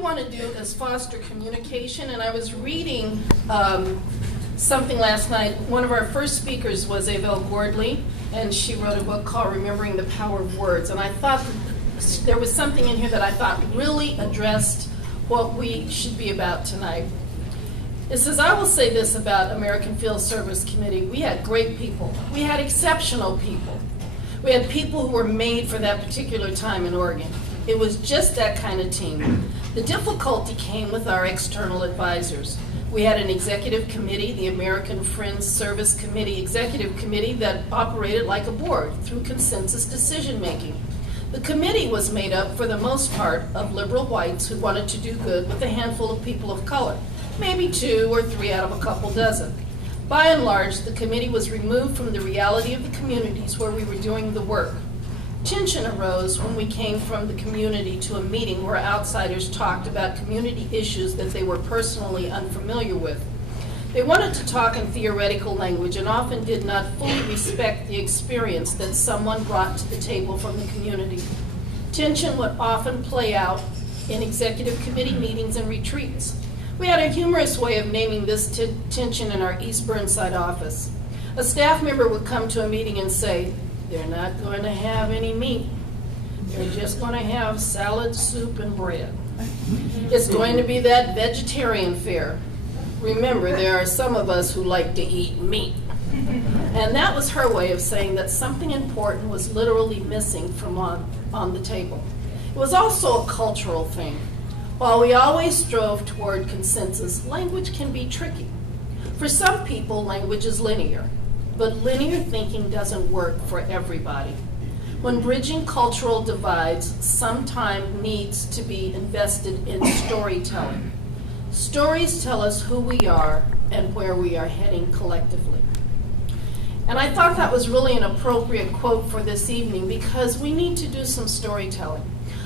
want to do is foster communication, and I was reading something last night. One of our first speakers was Avelle Gordley, and she wrote a book called Remembering the Power of Words, and I thought that there was something in here that I thought really addressed what we should be about tonight. It says, I will say this about American Field Service Committee. We had great people. We had exceptional people. We had people who were made for that particular time in Oregon. It was just that kind of team. The difficulty came with our external advisors. We had an executive committee, the American Friends Service Committee Executive Committee, that operated like a board through consensus decision making. The committee was made up, for the most part, of liberal whites who wanted to do good with a handful of people of color, maybe 2 or 3 out of a couple dozen. By and large, the committee was removed from the reality of the communities where we were doing the work. Tension arose when we came from the community to a meeting where outsiders talked about community issues that they were personally unfamiliar with. They wanted to talk in theoretical language and often did not fully respect the experience that someone brought to the table from the community. Tension would often play out in executive committee meetings and retreats. We had a humorous way of naming this tension in our East Burnside office. A staff member would come to a meeting and say, they're not going to have any meat. They're just going to have salad, soup, and bread. It's going to be that vegetarian fare. Remember, there are some of us who like to eat meat. And that was her way of saying that something important was literally missing from on the table. It was also a cultural thing. While we always strove toward consensus, language can be tricky. For some people, language is linear. But linear thinking doesn't work for everybody. When bridging cultural divides, some time needs to be invested in storytelling. Stories tell us who we are and where we are heading collectively. And I thought that was really an appropriate quote for this evening because we need to do some storytelling.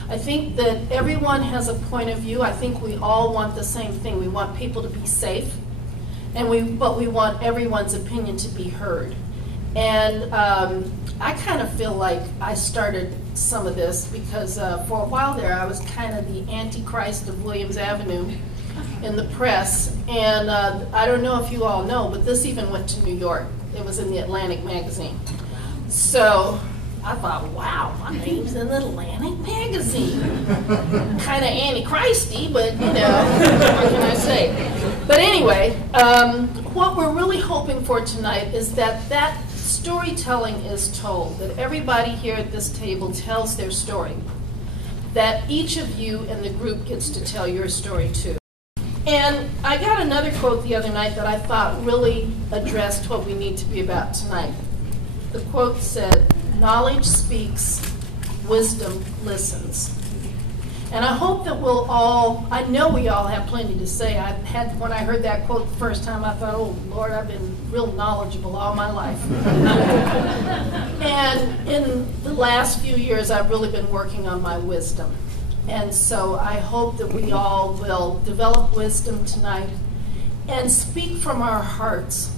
I think that everyone has a point of view. I think we all want the same thing. We want people to be safe. But we want everyone's opinion to be heard. And I kind of feel like I started some of this because for a while there I was kind of the Antichrist of Williams Avenue in the press. And I don't know if you all know, but this even went to New York. It was in the Atlantic magazine. So I thought, wow, my name's in the Atlantic magazine. Kind of anti-Christy, but you know, what can I say? But anyway, what we're really hoping for tonight is that storytelling is told, that everybody here at this table tells their story, that each of you in the group gets to tell your story too. And I got another quote the other night that I thought really addressed what we need to be about tonight. The quote said, "Knowledge speaks, wisdom listens." And I hope that we'll all, I know we all have plenty to say. When I heard that quote the first time, I thought, oh Lord, I've been real knowledgeable all my life. And in the last few years, I've really been working on my wisdom. And so I hope that we all will develop wisdom tonight and speak from our hearts,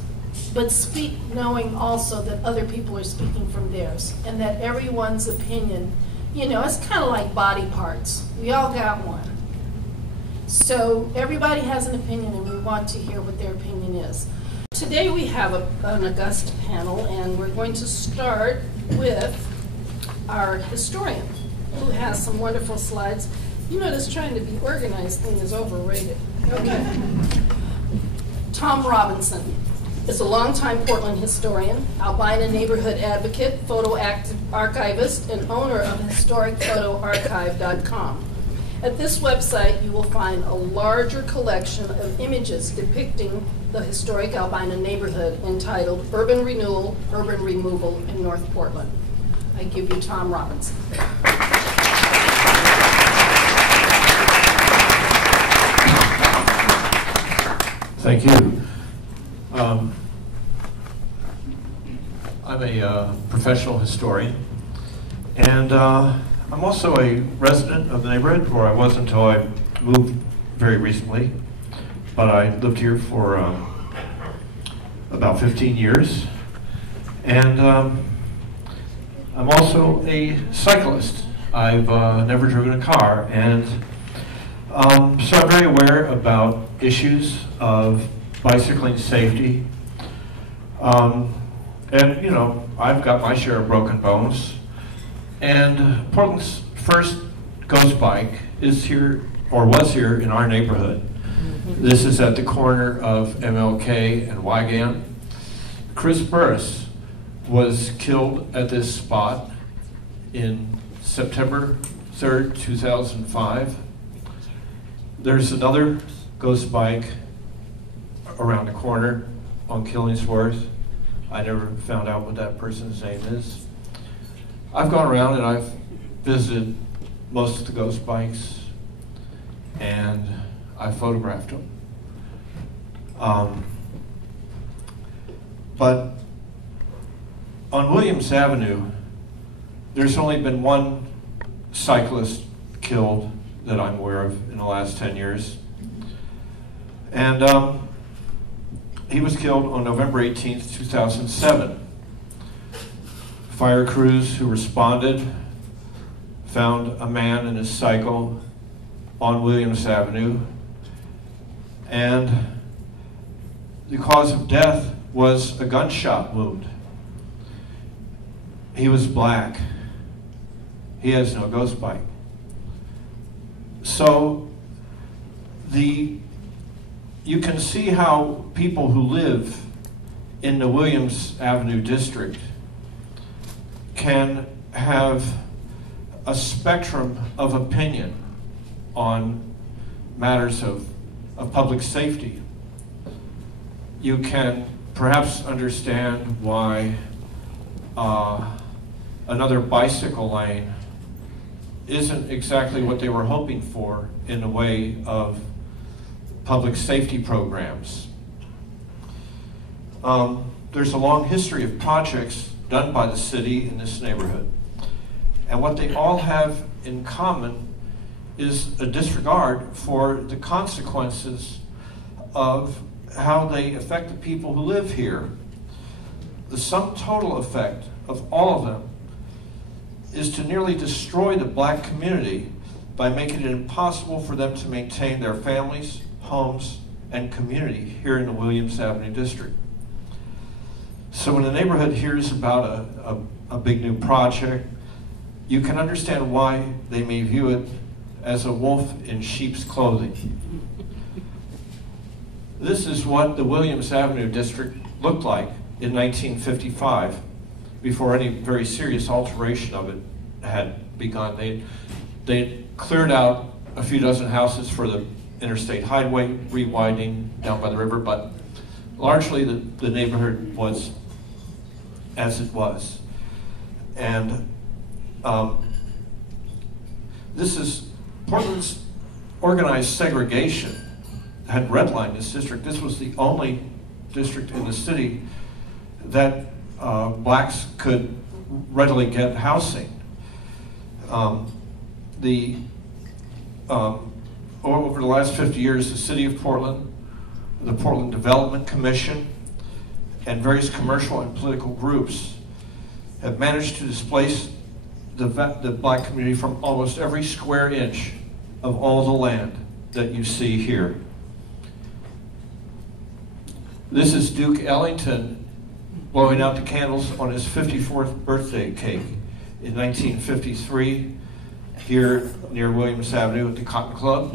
but speak knowing also that other people are speaking from theirs, and that everyone's opinion, you know, it's kind of like body parts. We all got one. So everybody has an opinion, and we want to hear what their opinion is. Today we have an august panel, and we're going to start with our historian, who has some wonderful slides. You notice trying to be organized thing is overrated. Okay. Tom Robinson is a longtime Portland historian, Albina neighborhood advocate, photo archivist, and owner of historicphotoarchive.com. At this website, you will find a larger collection of images depicting the historic Albina neighborhood entitled Urban Renewal, Urban Removal in North Portland. I give you Tom Robinson. Thank you. I'm a professional historian, and I'm also a resident of the neighborhood, or I was until I moved very recently, but I lived here for about 15 years, and I'm also a cyclist. I've never driven a car, and So I'm very aware about issues of bicycling safety. And, you know, I've got my share of broken bones. And Portland's first ghost bike is here, or was here, in our neighborhood. This is at the corner of MLK and Wygant. Chris Burris was killed at this spot in September 3rd, 2005. There's another ghost bike around the corner on Killingsworth. I never found out what that person's name is. I've gone around and I've visited most of the ghost bikes, and I photographed them. But on Williams Avenue, there's only been one cyclist killed that I'm aware of in the last 10 years. And he was killed on November 18th, 2007. Fire crews who responded found a man in his cycle on Williams Avenue, and the cause of death was a gunshot wound. He was black. He has no ghost bike. So you can see how people who live in the Williams Avenue district can have a spectrum of opinion on matters of public safety. You can perhaps understand why another bicycle lane isn't exactly what they were hoping for in the way of public safety programs. There's a long history of projects done by the city in this neighborhood, and what they all have in common is a disregard for the consequences of how they affect the people who live here. The sum total effect of all of them is to nearly destroy the black community by making it impossible for them to maintain their families, homes, and community here in the Williams Avenue district. So when the neighborhood hears about a big new project, you can understand why they may view it as a wolf in sheep's clothing. This is what the Williams Avenue district looked like in 1955, before any very serious alteration of it had begun. They cleared out a few dozen houses for the interstate highway rewidening down by the river, but largely the neighborhood was as it was. And this is Portland's organized segregation had redlined this district. This was the only district in the city that blacks could readily get housing. Over the last 50 years, the City of Portland, the Portland Development Commission, and various commercial and political groups have managed to displace the black community from almost every square inch of all the land that you see here. This is Duke Ellington blowing out the candles on his 54th birthday cake in 1953 here near Williams Avenue at the Cotton Club.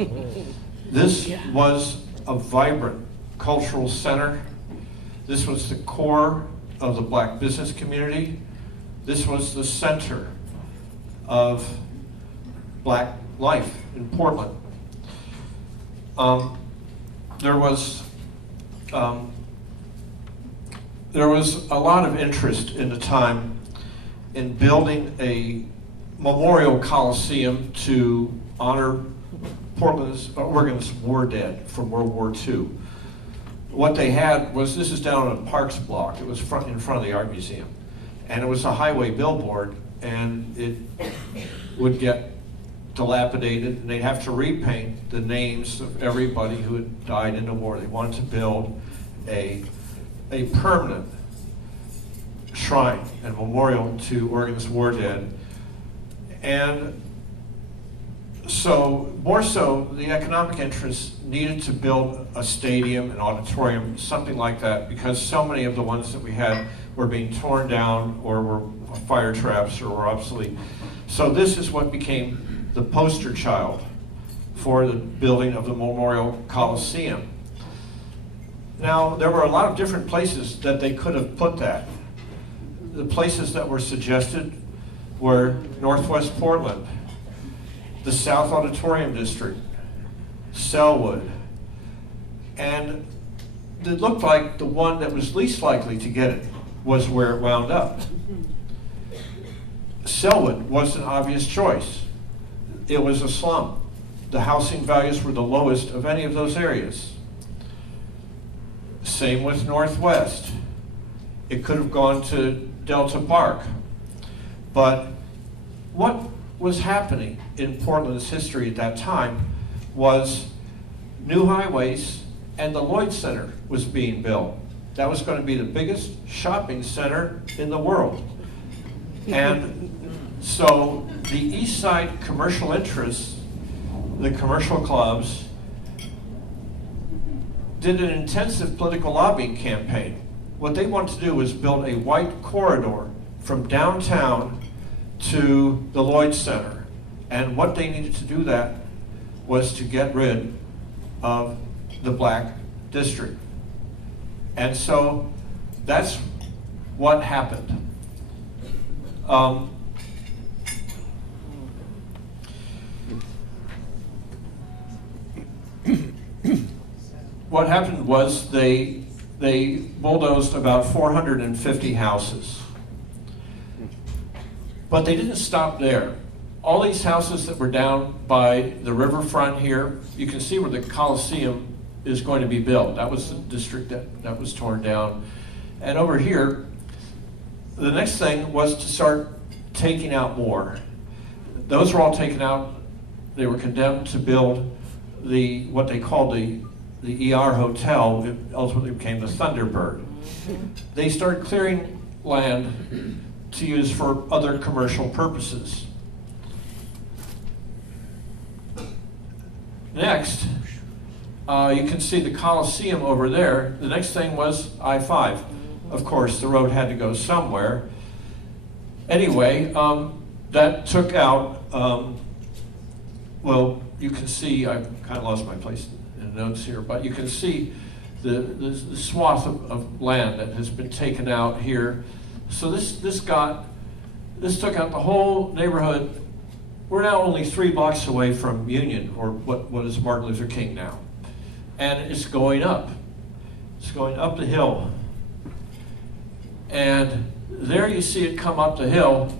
This was a vibrant cultural center. This was the core of the black business community. This was the center of black life in Portland. There was a lot of interest in the time in building a memorial coliseum to honor Oregon's war dead from World War II. What they had was, this is down on Parks Block. It was in front of the Art Museum. And it was a highway billboard, and it would get dilapidated, and they'd have to repaint the names of everybody who had died in the war. They wanted to build a permanent shrine and memorial to Oregon's war dead. And So, more so, the economic interests needed to build a stadium, an auditorium, something like that, because so many of the ones that we had were being torn down or were fire traps or were obsolete. So this is what became the poster child for the building of the Memorial Coliseum. Now, there were a lot of different places that they could have put that. The places that were suggested were Northwest Portland, the South Auditorium District, Selwood, and it looked like the one that was least likely to get it was where it wound up. Selwood was an obvious choice. It was a slum. The housing values were the lowest of any of those areas. Same with Northwest. It could have gone to Delta Park. But what was happening in Portland's history at that time was new highways, and the Lloyd Center was being built. That was going to be the biggest shopping center in the world. And so the East Side commercial interests, the commercial clubs, did an intensive political lobbying campaign. What they wanted to do was build a white corridor from downtown to the Lloyd Center. And what they needed to do that was to get rid of the black district. And so that's what happened. What happened was they bulldozed about 450 houses. But they didn't stop there. All these houses that were down by the riverfront here, you can see where the Coliseum is going to be built. That was the district that was torn down. And over here, the next thing was to start taking out more. Those were all taken out. They were condemned to build what they called the ER Hotel. It ultimately became the Thunderbird. They started clearing land to use for other commercial purposes. Next, you can see the Coliseum over there. The next thing was I-5. Of course, the road had to go somewhere. Anyway, that took out, well, you can see, I've kind of lost my place in the notes here, but you can see the swath of land that has been taken out here. So this took out the whole neighborhood. We're now only 3 blocks away from Union, or what is Martin Luther King now. And it's going up. It's going up the hill. And there you see it come up the hill.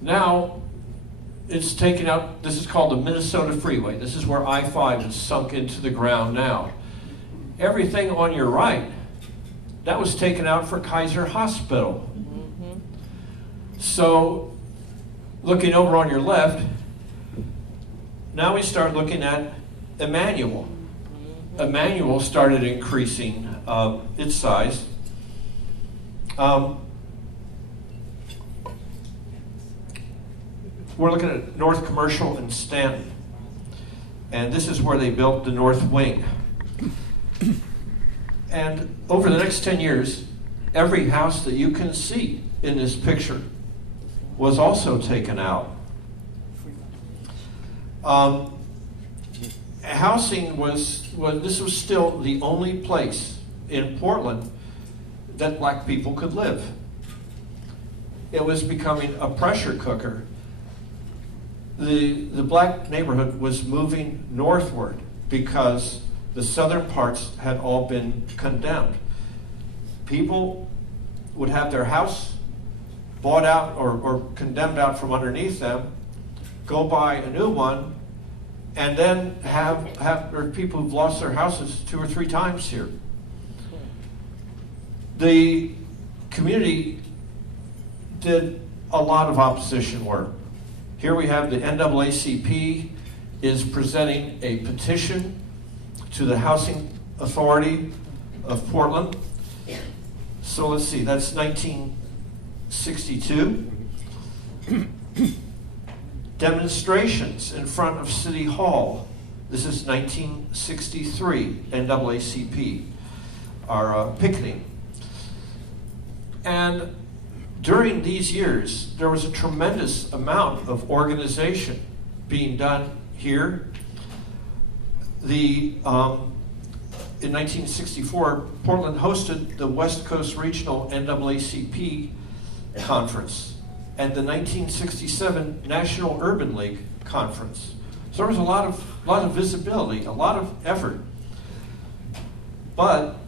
Now it's taken out, this is called the Minnesota Freeway. This is where I-5 is sunk into the ground now. Everything on your right, that was taken out for Kaiser Hospital. So, looking over on your left, now we start looking at Emmanuel. Emmanuel started increasing its size. We're looking at North Commercial and Stanton. And this is where they built the North Wing. And over the next 10 years, every house that you can see in this picture was also taken out. Housing this was still the only place in Portland that black people could live. It was becoming a pressure cooker. The black neighborhood was moving northward because the southern parts had all been condemned. People would have their house bought out or condemned out from underneath them, go buy a new one, and then there are people who've lost their houses 2 or 3 times here. The community did a lot of opposition work. Here we have the NAACP is presenting a petition to the Housing Authority of Portland. So let's see, that's 1962. demonstrations in front of City Hall. This is 1963, NAACP, are picketing. And during these years, there was a tremendous amount of organization being done here. In 1964, Portland hosted the West Coast Regional NAACP Conference and the 1967 National Urban League Conference. So there was a lot of visibility, a lot of effort. But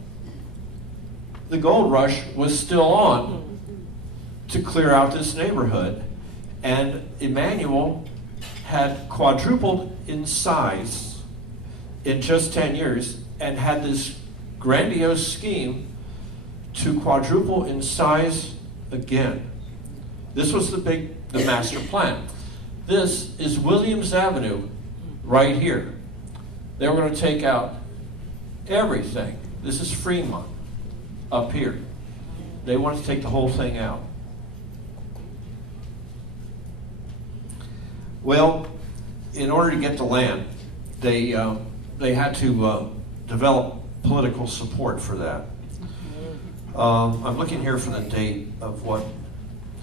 the gold rush was still on to clear out this neighborhood, and Emmanuel had quadrupled in size in just 10 years and had this grandiose scheme to quadruple in size again. This was the master plan. This is Williams Avenue right here. They were going to take out everything. This is Fremont up here. They wanted to take the whole thing out. Well, in order to get the land, they had to develop political support for that. I'm looking here for the date of what,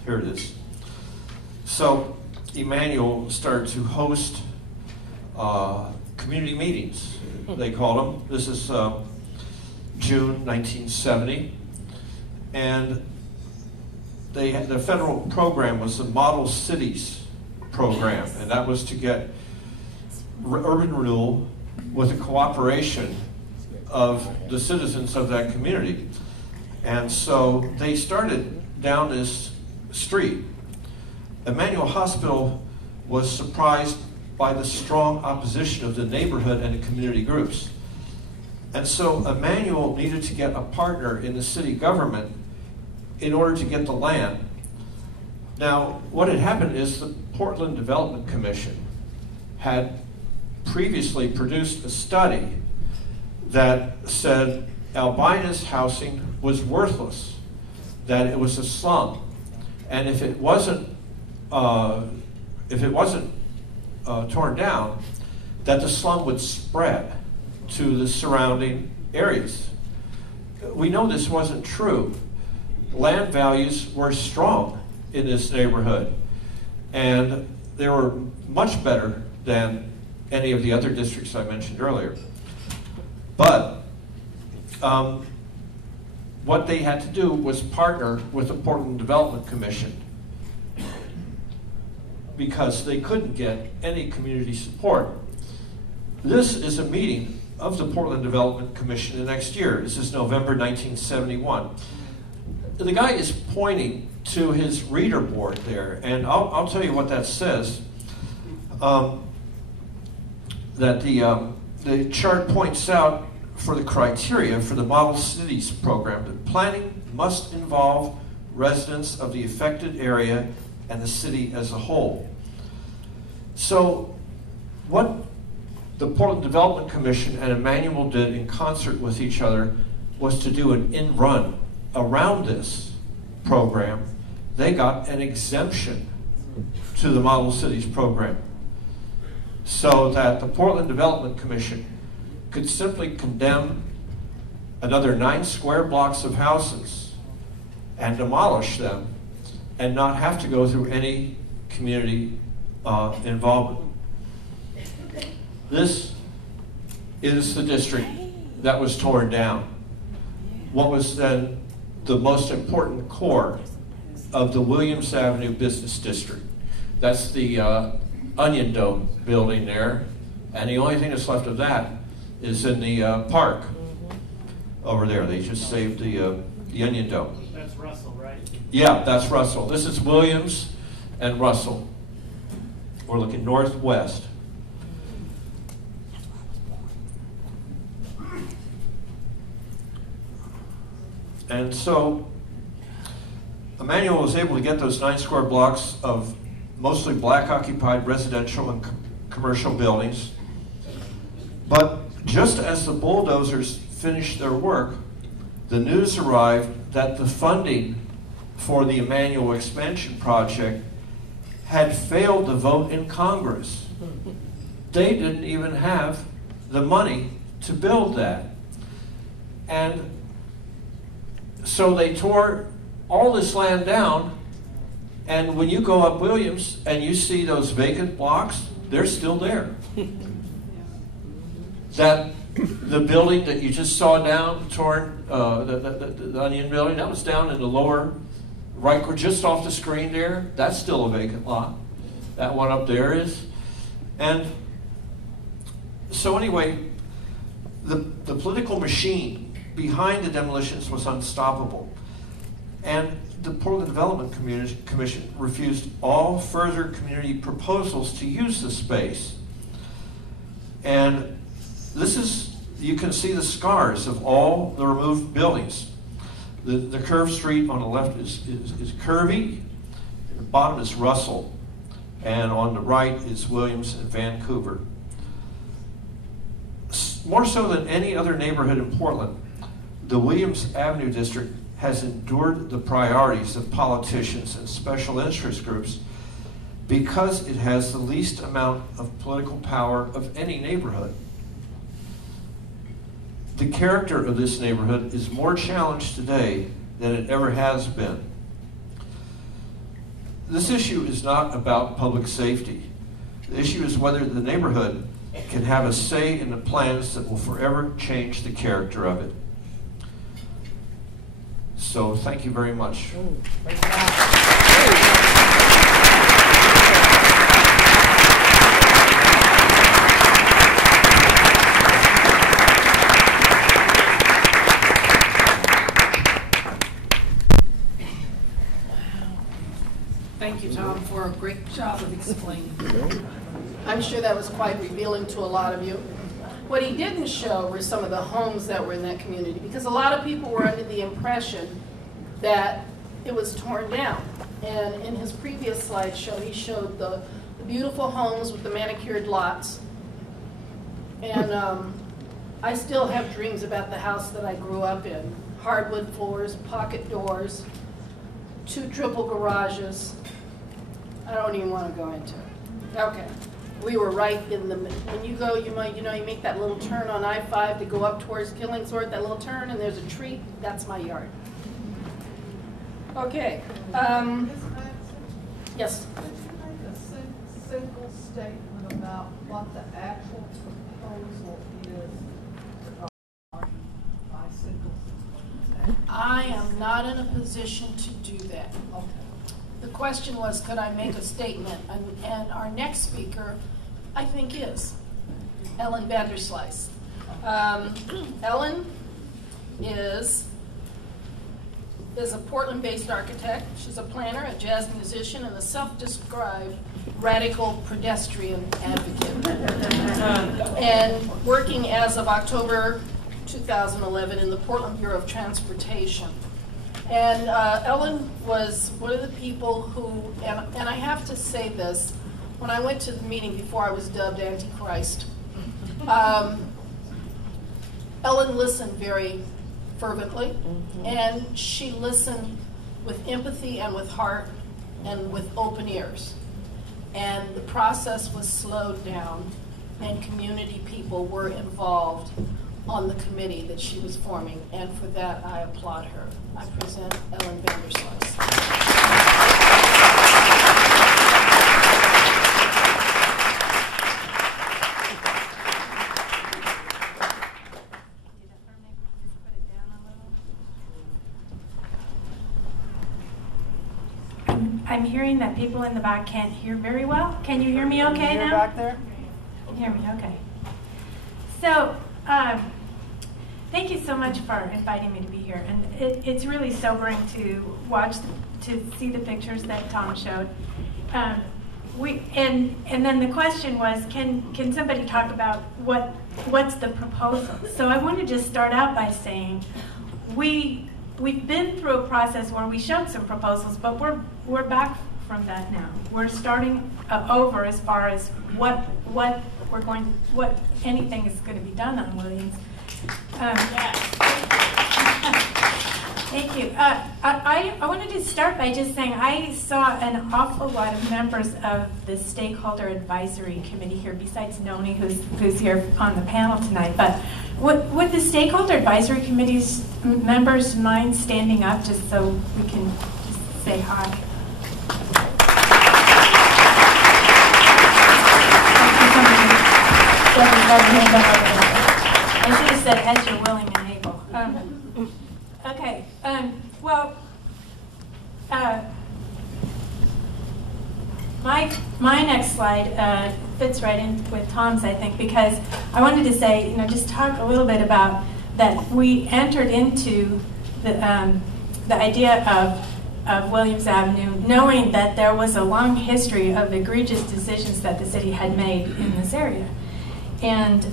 here it is. So Emmanuel started to host community meetings, they called them. This is June 1970. And the federal program was the Model Cities program, and that was to get urban renewal with the cooperation of the citizens of that community. And so they started down this street. Emmanuel Hospital was surprised by the strong opposition of the neighborhood and the community groups. And so Emmanuel needed to get a partner in the city government in order to get the land. Now, what had happened is the Portland Development Commission had previously produced a study that said Albina's housing was worthless, that it was a slum, and if it wasn't torn down, that the slum would spread to the surrounding areas. We know this wasn't true. Land values were strong in this neighborhood, and they were much better than any of the other districts I mentioned earlier. But what they had to do was partner with the Portland Development Commission because they couldn't get any community support. This is a meeting of the Portland Development Commission the next year. This is November 1971. The guy is pointing to his reader board there, and I'll tell you what that says. That the chart points out for the criteria for the Model Cities program that planning must involve residents of the affected area and the city as a whole. So what the Portland Development Commission and Emmanuel did in concert with each other was to do an in-run around this program. They got an exemption to the Model Cities program so that the Portland Development Commission could simply condemn another 9 square blocks of houses and demolish them and not have to go through any community involvement. This is the district that was torn down. What was then the most important core of the Williams Avenue Business District. That's the Onion Dome building there, and the only thing that's left of that is in the park over there. They just saved the Onion Dome. That's Russell, right? Yeah, that's Russell. This is Williams and Russell. We're looking northwest. And so Emmanuel was able to get those 9 square blocks of mostly black occupied residential and commercial buildings. But just as the bulldozers finished their work, the news arrived that the funding for the Emmanuel expansion project had failed to vote in Congress. They didn't even have the money to build that. And so they tore all this land down, and when you go up Williams and you see those vacant blocks, they're still there. The building that you just saw down, torn, the Onion building, that was down in the lower right, just off the screen there. That's still a vacant lot. That one up there is. And so anyway, the political machine behind the demolitions was unstoppable. And the Portland Development Commission refused all further community proposals to use the space. And this is, you can see the scars of all the removed buildings. The curved street on the left is curvy, the bottom is Russell, and on the right is Williams and Vancouver. More so than any other neighborhood in Portland, the Williams Avenue District has endured the priorities of politicians and special interest groups because it has the least amount of political power of any neighborhood. The character of this neighborhood is more challenged today than it ever has been. This issue is not about public safety. The issue is whether the neighborhood can have a say in the plans that will forever change the character of it. So thank you very much. Thank you, Tom, for a great job of explaining. I'm sure that was quite revealing to a lot of you. What he didn't show were some of the homes that were in that community, because a lot of people were under the impression that it was torn down. And in his previous slideshow, he showed the beautiful homes with the manicured lots. And I still have dreams about the house that I grew up in. Hardwood floors, pocket doors, 2 triple garages. I don't even want to go into it. Okay. We were right in the middle. When you go, you make that little turn on I-5 to go up towards Killingsworth, that little turn, and there's a tree. That's my yard. Okay. Yes? Could you make a single statement about what the actual proposal is by singles? I am not in a position to do that. Okay. The question was, could I make a statement? And our next speaker, I think, is Ellen Vanderslice. Ellen is a Portland-based architect. She's a planner, a jazz musician, and a self-described radical pedestrian advocate. And working as of October 2011 in the Portland Bureau of Transportation. And Ellen was one of the people who, and I have to say this, when I went to the meeting before I was dubbed Antichrist, Ellen listened very fervently, and she listened with empathy and with heart and with open ears. And the process was slowed down, and community people were involved on the committee that she was forming, and for that I applaud her. I present Ellen Vanderslice. I'm hearing that people in the back can't hear very well. Can you hear me okay now? Back there? Can you hear me? Okay. So, thank you so much for inviting me to be here. And it's really sobering to watch, to see the pictures that Tom showed. And then the question was, can somebody talk about what's the proposal? So I want to just start out by saying we've been through a process where we showed some proposals, but we're back from that now. We're starting over as far as what anything is going to be done on Williams. Thank you. I wanted to start by just saying I saw an awful lot of members of the Stakeholder Advisory Committee here, besides Noni, who's here on the panel tonight. But would the Stakeholder Advisory Committee's members mind standing up just so we can just say hi? I should have said, as you're willing and able. Okay. Well, my next slide fits right in with Tom's, I think, because I wanted to say, just talk a little bit about that we entered into the idea of Williams Avenue, knowing that there was a long history of egregious decisions that the city had made in this area. And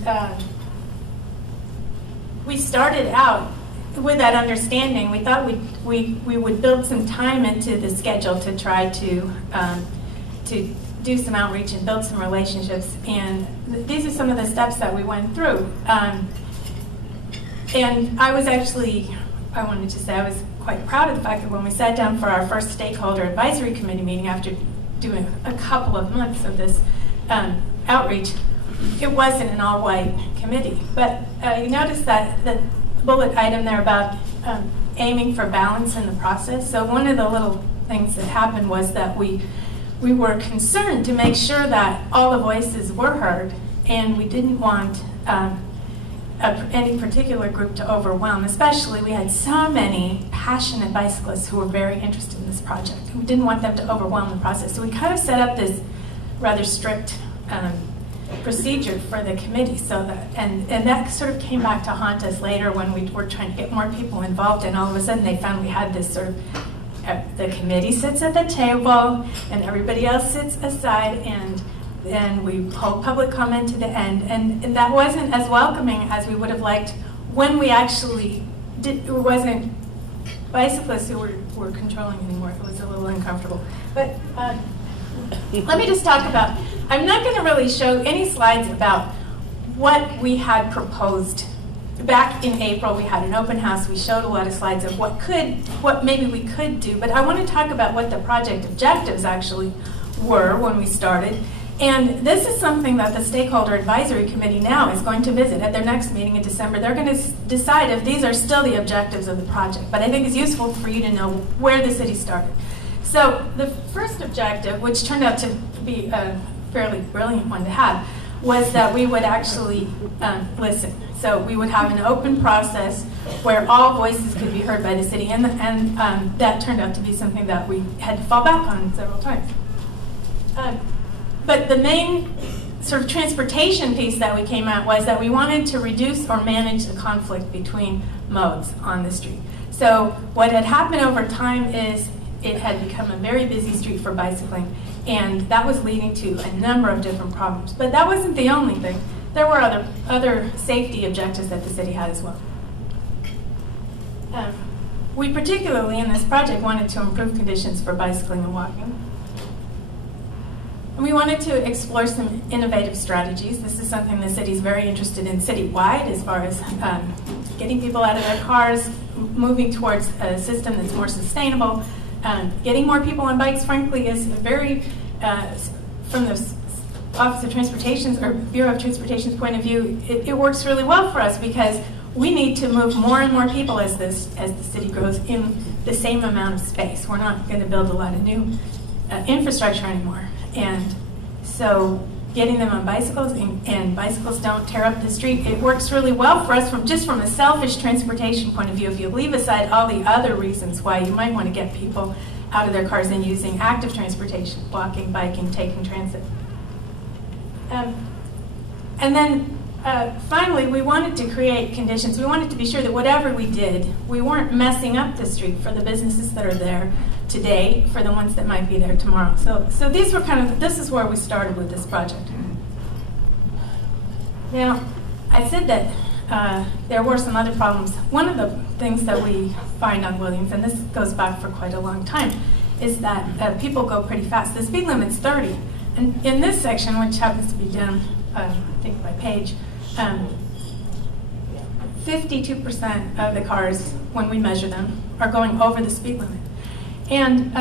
we started out with that understanding. We thought we would build some time into the schedule to try to do some outreach and build some relationships. And these are some of the steps that we went through. And I was quite proud of the fact that when we sat down for our first Stakeholder Advisory Committee meeting after doing a couple of months of this outreach, it wasn't an all-white committee. But you notice that the bullet item there about aiming for balance in the process. So one of the little things that happened was that we were concerned to make sure that all the voices were heard, and we didn't want any particular group to overwhelm. Especially, we had so many passionate bicyclists who were very interested in this project. We didn't want them to overwhelm the process. So we kind of set up this rather strict procedure for the committee, so that and that sort of came back to haunt us later when we were trying to get more people involved, and all of a sudden they found we had this sort of the committee sits at the table and everybody else sits aside, and then we hold public comment to the end, and that wasn't as welcoming as we would have liked when we actually did. It wasn't bicyclists who were controlling anymore. It was a little uncomfortable. But let me just talk about, I'm not going to really show any slides about what we had proposed. Back in April, we had an open house. We showed a lot of slides of what maybe we could do. But I want to talk about what the project objectives actually were when we started. And this is something that the Stakeholder Advisory Committee now is going to visit at their next meeting in December. They're going to decide if these are still the objectives of the project. But I think it's useful for you to know where the city started. So the first objective, which turned out to be a fairly brilliant one to have, was that we would actually listen. So we would have an open process where all voices could be heard by the city, and that turned out to be something that we had to fall back on several times. But the main sort of transportation piece that we came at was that we wanted to reduce or manage the conflict between modes on the street. So what had happened over time is it had become a very busy street for bicycling, and that was leading to a number of different problems. But that wasn't the only thing. There were other safety objectives that the city had as well. We particularly in this project wanted to improve conditions for bicycling and walking. And we wanted to explore some innovative strategies. This is something the city is very interested in citywide, as far as getting people out of their cars, moving towards a system that's more sustainable. Getting more people on bikes, frankly, is very, from the Office of Transportation's or Bureau of Transportation's point of view, it works really well for us because we need to move more and more people as the city grows in the same amount of space. We're not going to build a lot of new infrastructure anymore. And so getting them on bicycles, and bicycles don't tear up the street, it works really well for us from a selfish transportation point of view. If you leave aside all the other reasons why you might want to get people out of their cars and using active transportation, walking, biking, taking transit. And then finally, we wanted to create conditions. We wanted to be sure that whatever we did, we weren't messing up the street for the businesses that are there today, for the ones that might be there tomorrow. So these were this is where we started with this project. Now, I said that there were some other problems. One of the things that we find on Williams, and this goes back for quite a long time, is that people go pretty fast. The speed limit's 30. And in this section, which happens to be down, I think by page 52% of the cars, when we measure them, are going over the speed limit. And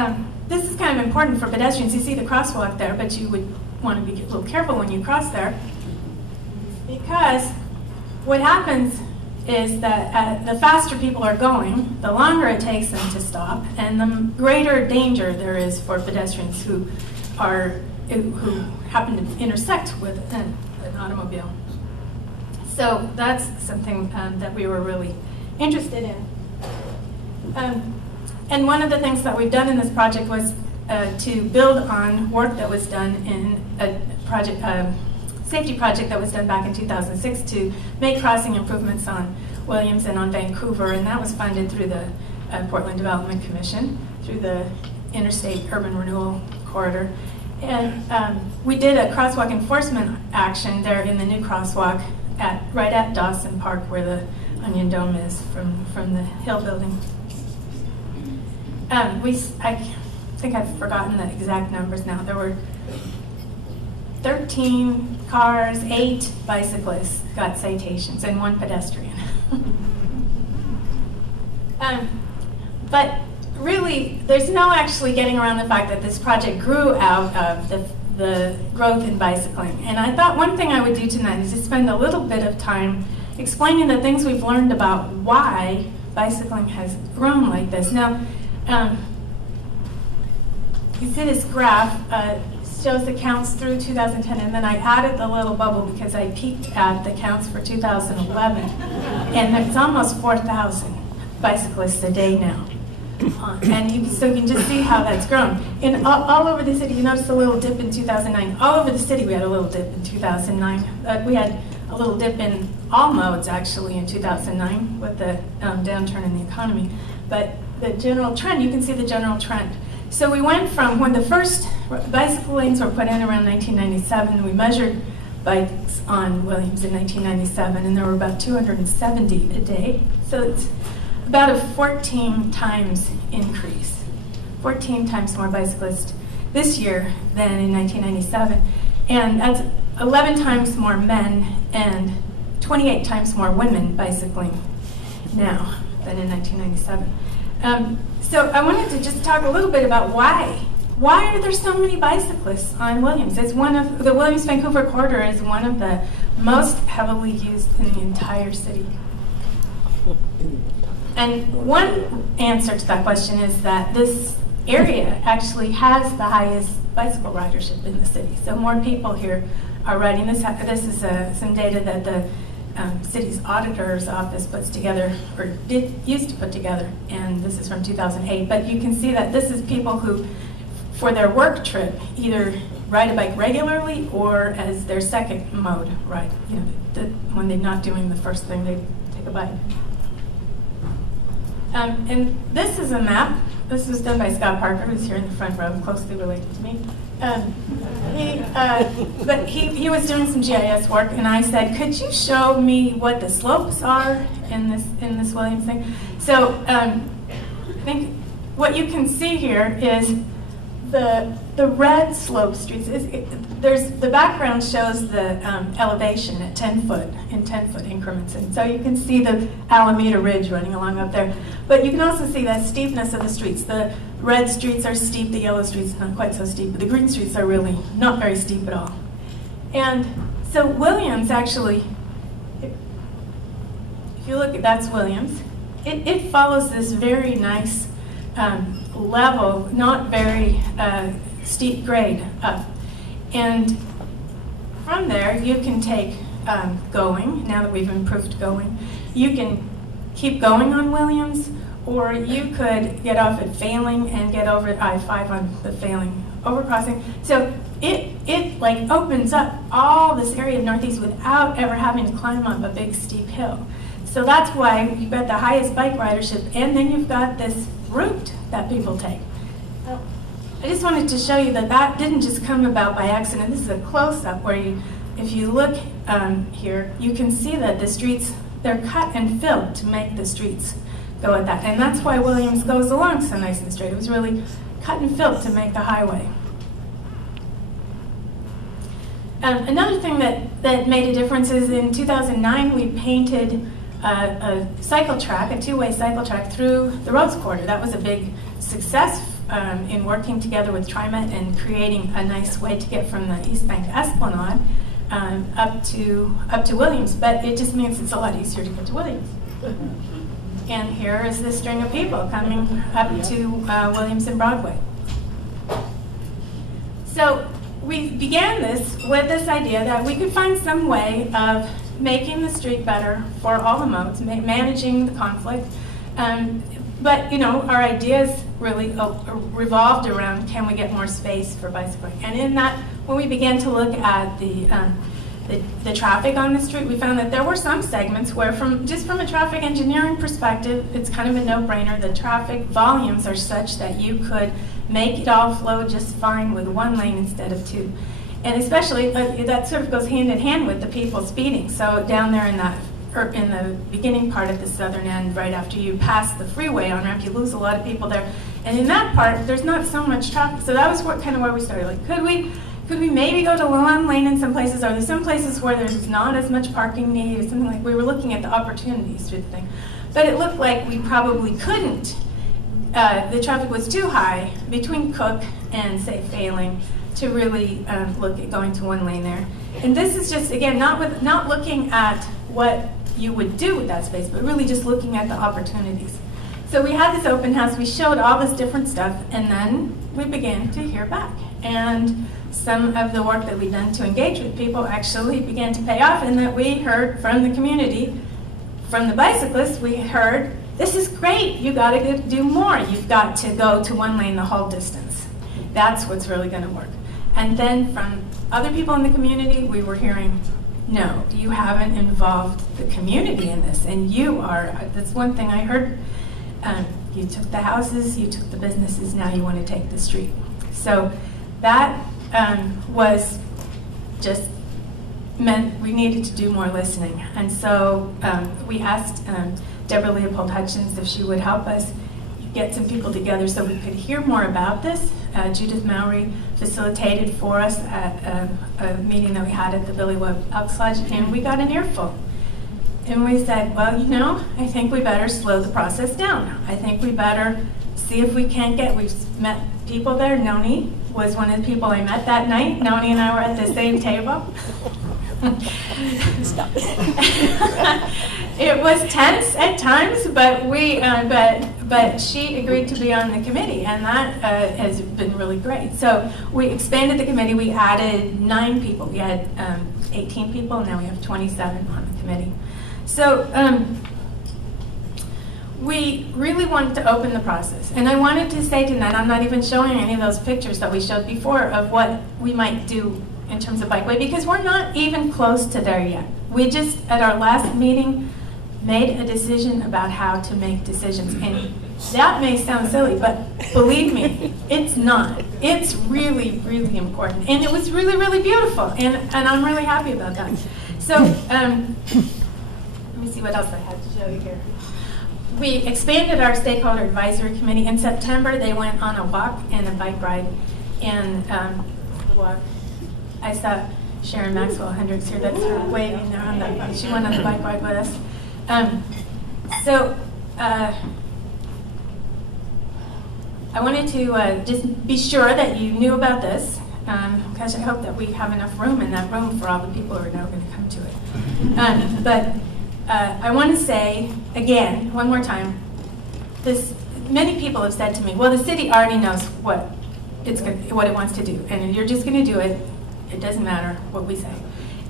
this is kind of important for pedestrians. You see the crosswalk there, but you would want to be a little careful when you cross there, because what happens is that the faster people are going, the longer it takes them to stop, and the greater danger there is for pedestrians who happen to intersect with an automobile. So that's something that we were really interested in. And one of the things that we've done in this project was to build on work that was done in a project, safety project that was done back in 2006 to make crossing improvements on Williams and on Vancouver, and that was funded through the Portland Development Commission, through the Interstate Urban Renewal Corridor. And we did a crosswalk enforcement action there in the new crosswalk right at Dawson Park, where the Onion Dome is from the Hill Building. I think I've forgotten the exact numbers now. There were 13 cars, 8 bicyclists got citations, and 1 pedestrian. But really, there's no actually getting around the fact that this project grew out of the growth in bicycling. And I thought one thing I would do tonight is just spend a little bit of time explaining the things we've learned about why bicycling has grown like this. Now, you see this graph shows the counts through 2010, and then I added the little bubble because I peeked at the counts for 2011, and it's almost 4,000 bicyclists a day now. So you can just see how that's grown. All over the city, you notice a little dip in 2009. All over the city, we had a little dip in 2009. We had a little dip in all modes, actually, in 2009 with the downturn in the economy. But the general trend, you can see the general trend. So we went from when the first bicycle lanes were put in around 1997, we measured bikes on Williams in 1997, and there were about 270 a day. So it's about a 14 times increase, 14 times more bicyclists this year than in 1997. And that's 11 times more men and 28 times more women bicycling now than in 1997. So I wanted to just talk a little bit about why. Why are there so many bicyclists on Williams? It's one of the Williams-Vancouver corridor is one of the most heavily used in the entire city. And one answer to that question is that this area actually has the highest bicycle ridership in the city. So more people here are riding. This is some data that the city's auditor's office puts together, or used to put together, and this is from 2008. But you can see that this is people who, for their work trip, either ride a bike regularly or as their second mode ride. You know, when they're not doing the first thing, they take a bike. And this is a map. This was done by Scott Parker, who's here in the front row, closely related to me. But he was doing some GIS work, and I said, "Could you show me what the slopes are in this Williams thing?" So I think what you can see here is the red slope streets. The background shows the elevation at 10-foot in 10-foot increments, and so you can see the Alameda Ridge running along up there. But you can also see the steepness of the streets. The red streets are steep, the yellow streets not quite so steep, but the green streets are really not very steep at all. And so Williams actually, if you look at that's Williams, it follows this very nice level, not very steep grade up. And from there, you can take going, now that we've improved going. You can keep going on Williams, or you could get off at Failing and get over at I-5 on the Failing overcrossing. So it like opens up all this area of Northeast without ever having to climb up a big steep hill. So that's why you've got the highest bike ridership, and then you've got this route that people take. I just wanted to show you that that didn't just come about by accident. This is a close-up where if you look here, you can see that the streets, they're cut and filled to make the streets go at that. And that's why Williams goes along so nice and straight. It was really cut and filled to make the highway. Another thing that made a difference is in 2009 we painted a cycle track, a two-way cycle track through the Rose Quarter. That was a big success in working together with TriMet and creating a nice way to get from the East Bank to Esplanade up to Williams. But it just means it's a lot easier to get to Williams. And here is this string of people coming up to Williams and Broadway. So we began this with this idea that we could find some way of making the street better for all the modes, managing the conflict. But our ideas really revolved around, can we get more space for bicycling? And in that, when we began to look at the traffic on the street, we found that there were some segments where, just from a traffic engineering perspective, it's kind of a no-brainer. The traffic volumes are such that you could make it all flow just fine with one lane instead of two. And especially, that sort of goes hand in hand with the people speeding. So down there in the beginning part of the southern end, right after you pass the freeway on-ramp, you lose a lot of people there. And in that part, there's not so much traffic. So that was kind of where we started. Like, could we maybe go to one lane in some places? Are there some places where there's not as much parking need or something like? We were looking at the opportunities through the thing. But it looked like we probably couldn't. The traffic was too high between Cook and, say, Failing to really look at going to one lane there. And this is just, again, not looking at what you would do with that space, but really just looking at the opportunities. So we had this open house, we showed all this different stuff, and then we began to hear back. And some of the work that we'd done to engage with people actually began to pay off, in that we heard from the community, from the bicyclists, we heard, this is great, you got to do more. You've got to go to one lane the whole distance. That's what's really going to work. And then from other people in the community, we were hearing, no, you haven't involved the community in this, and you are. That's one thing I heard. You took the houses, you took the businesses, now you want to take the street. So that was just meant we needed to do more listening. And so we asked Deborah Leopold Hutchins if she would help us get some people together so we could hear more about this. Judith Mowry facilitated for us at a meeting that we had at the Billy Webb Elks Lodge, and we got an earful. And we said, well, I think we better slow the process down. I think we better see if we can't we've met people there. Noni was one of the people I met that night. Noni and I were at the same table. Stop. It was tense at times, but but she agreed to be on the committee, and that has been really great. So we expanded the committee. We added 9 people. We had 18 people, and now we have 27 on the committee. So we really wanted to open the process, and I wanted to say tonight, I'm not even showing any of those pictures that we showed before of what we might do in terms of bikeway, because we're not even close to there yet. We just, at our last meeting, made a decision about how to make decisions. And that may sound silly, but believe me, it's not. It's really, really important. And it was really, really beautiful. And I'm really happy about that. So let me see what else I had to show you here. We expanded our Stakeholder Advisory Committee. In September, they went on a walk and a bike ride. And the walk, I saw Sharon Maxwell Hendricks here, that's her waving there on the, she went on the bike ride with us. I wanted to just be sure that you knew about this, because I hope that we have enough room in that room for all the people who are now going to come to it. But I want to say, again, one more time, many people have said to me, well, the city already knows what it wants to do, and you're just going to do it. It doesn't matter what we say.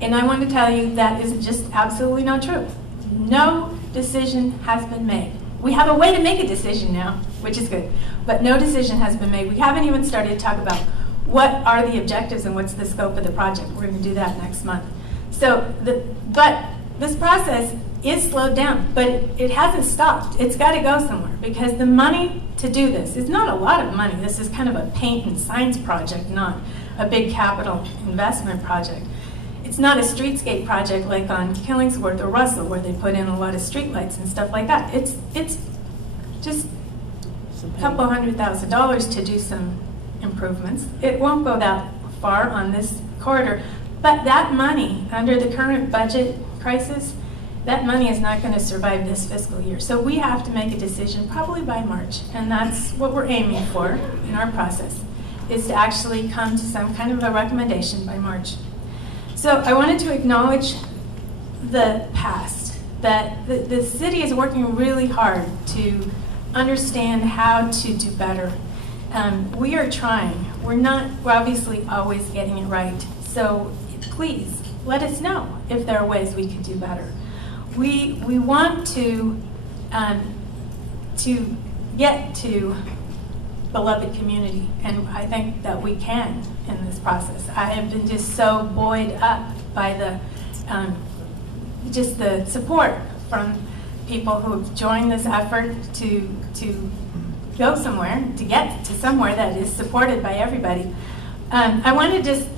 And I want to tell you that is just absolutely not true. No decision has been made. We have a way to make a decision now, which is good, but no decision has been made. We haven't even started to talk about what are the objectives and what's the scope of the project. We're going to do that next month. So, but this process is slowed down, but it hasn't stopped. It's got to go somewhere, because the money to do this is not a lot of money. This is kind of a paint and signs project, not a big capital investment project. It's not a streetscape project like on Killingsworth or Russell, where they put in a lot of streetlights and stuff like that. It's just a couple $100,000 to do some improvements. It won't go that far on this corridor, but that money under the current budget crisis that money is not going to survive this fiscal year. So we have to make a decision probably by March, and that's what we're aiming for in our process, is to actually come to some kind of a recommendation by March. So I wanted to acknowledge the past, that the city is working really hard to understand how to do better. We are trying. We're obviously always getting it right. So please let us know if there are ways we could do better. We want to get to beloved community, and I think that we can in this process. I have been just so buoyed up by just the support from people who have joined this effort to go somewhere, to get to somewhere that is supported by everybody. I want to just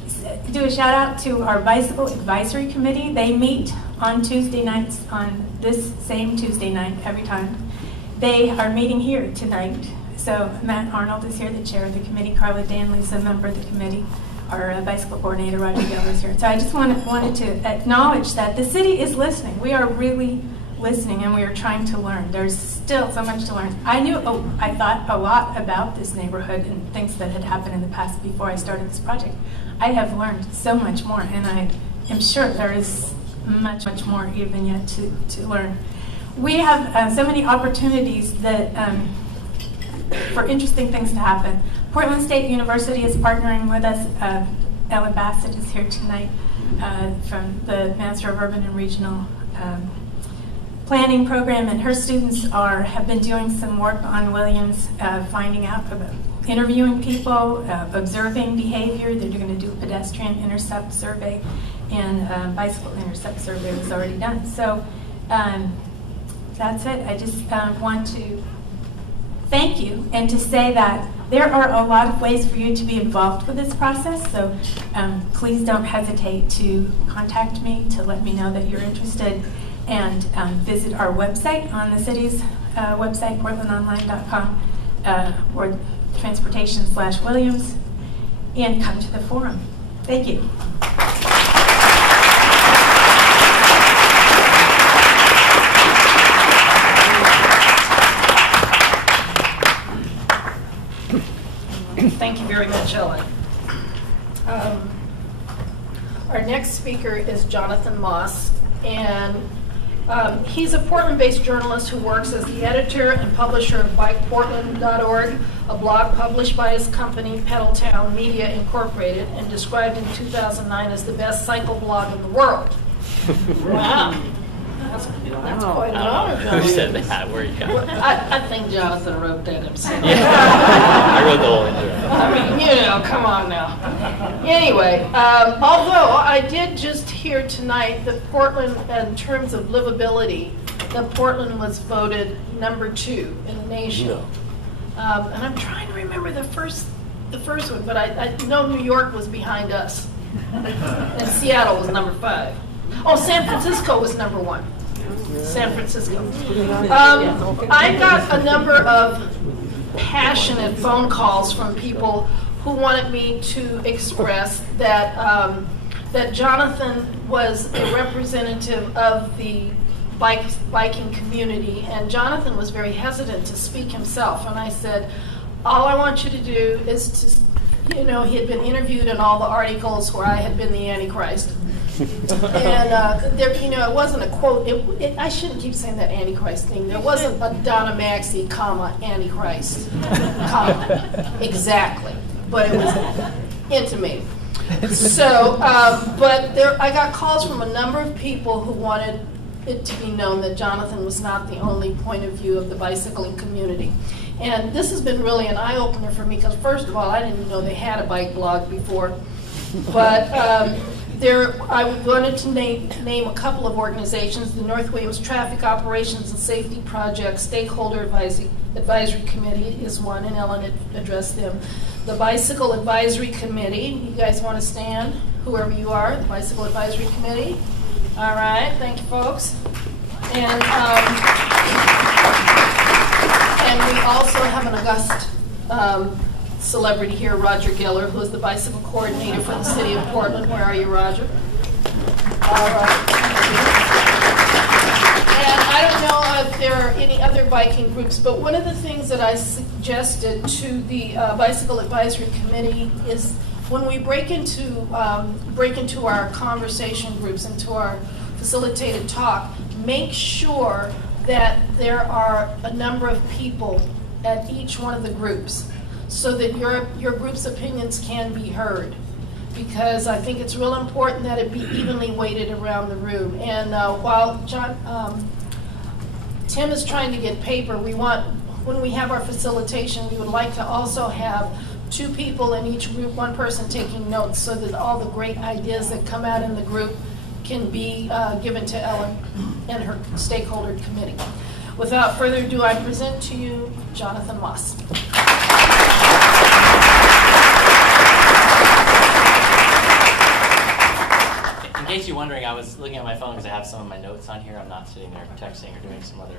do a shout out to our Bicycle Advisory Committee. They meet on Tuesday nights, on this same Tuesday night every time. They are meeting here tonight. So Matt Arnold is here, the chair of the committee. Carla Danley is a member of the committee. Our bicycle coordinator, Roger Geller, is here. So I just wanted to acknowledge that the city is listening. We are really listening, and we are trying to learn. There's still so much to learn. I thought a lot about this neighborhood and things that had happened in the past before I started this project. I have learned so much more, and I am sure there is much, much more even yet to learn. We have so many opportunities that for interesting things to happen. Portland State University is partnering with us. Ellen Bassett is here tonight from the Master of Urban and Regional Planning program, and her students have been doing some work on Williams, finding out about interviewing people, observing behavior. They're going to do a pedestrian intercept survey, and bicycle intercept survey was already done. So that's it. I just want to thank you, and to say that there are a lot of ways for you to be involved with this process, so please don't hesitate to contact me to let me know that you're interested, and visit our website on the city's website, portlandonline.com, or transportation/Williams, and come to the forum. Thank you. Thank you very much, Ellen. Our next speaker is Jonathan Moss, and he's a Portland-based journalist who works as the editor and publisher of BikePortland.org, a blog published by his company, Pedaltown Media Incorporated, and described in 2009 as the best cycle blog in the world. Wow. That's quite an honor, Jonathan. Who said that? Where you got? I think Jonathan wrote that himself. Yeah. I wrote the whole intro. I mean, come on now. Anyway, although I did just hear tonight that Portland, in terms of livability, that Portland was voted #2 in the nation. And I'm trying to remember the first one, but I know New York was behind us, and Seattle was #5. Oh, San Francisco was #1. San Francisco. I got a number of passionate phone calls from people who wanted me to express that that Jonathan was a representative of the biking community, and Jonathan was very hesitant to speak himself. And I said, all I want you to do is to, he had been interviewed in all the articles where I had been the Antichrist. And there, it wasn't a quote. I shouldn't keep saying that Antichrist thing. There wasn't a Donna Maxey, Antichrist, exactly. But it was intimated. So, but I got calls from a number of people who wanted it to be known that Jonathan was not the only point of view of the bicycling community. And this has been really an eye-opener for me, because first of all, I didn't know they had a bike blog before. But I wanted to name a couple of organizations. The North Williams Traffic Operations and Safety Project Stakeholder Advisory Committee is one, and Ellen had addressed them. The Bicycle Advisory Committee, you guys want to stand, whoever you are, the Bicycle Advisory Committee. All right, thank you, folks. And we also have an august celebrity here, Roger Geller, who is the bicycle coordinator for the city of Portland. Where are you, Roger? All right. biking groups, but one of the things that I suggested to the Bicycle Advisory Committee is when we break into our conversation groups, into our facilitated talk, make sure that there are a number of people at each one of the groups so that your group's opinions can be heard. Because I think it's real important that it be evenly weighted around the room. And while Tim is trying to get paper, when we have our facilitation, we would like to also have 2 people in each group, 1 person taking notes, so that all the great ideas that come out in the group can be given to Ellen and her stakeholder committee. Without further ado, I present to you Jonathan Moss. In case you're wondering, I was looking at my phone because I have some of my notes on here. I'm not sitting there texting or doing some other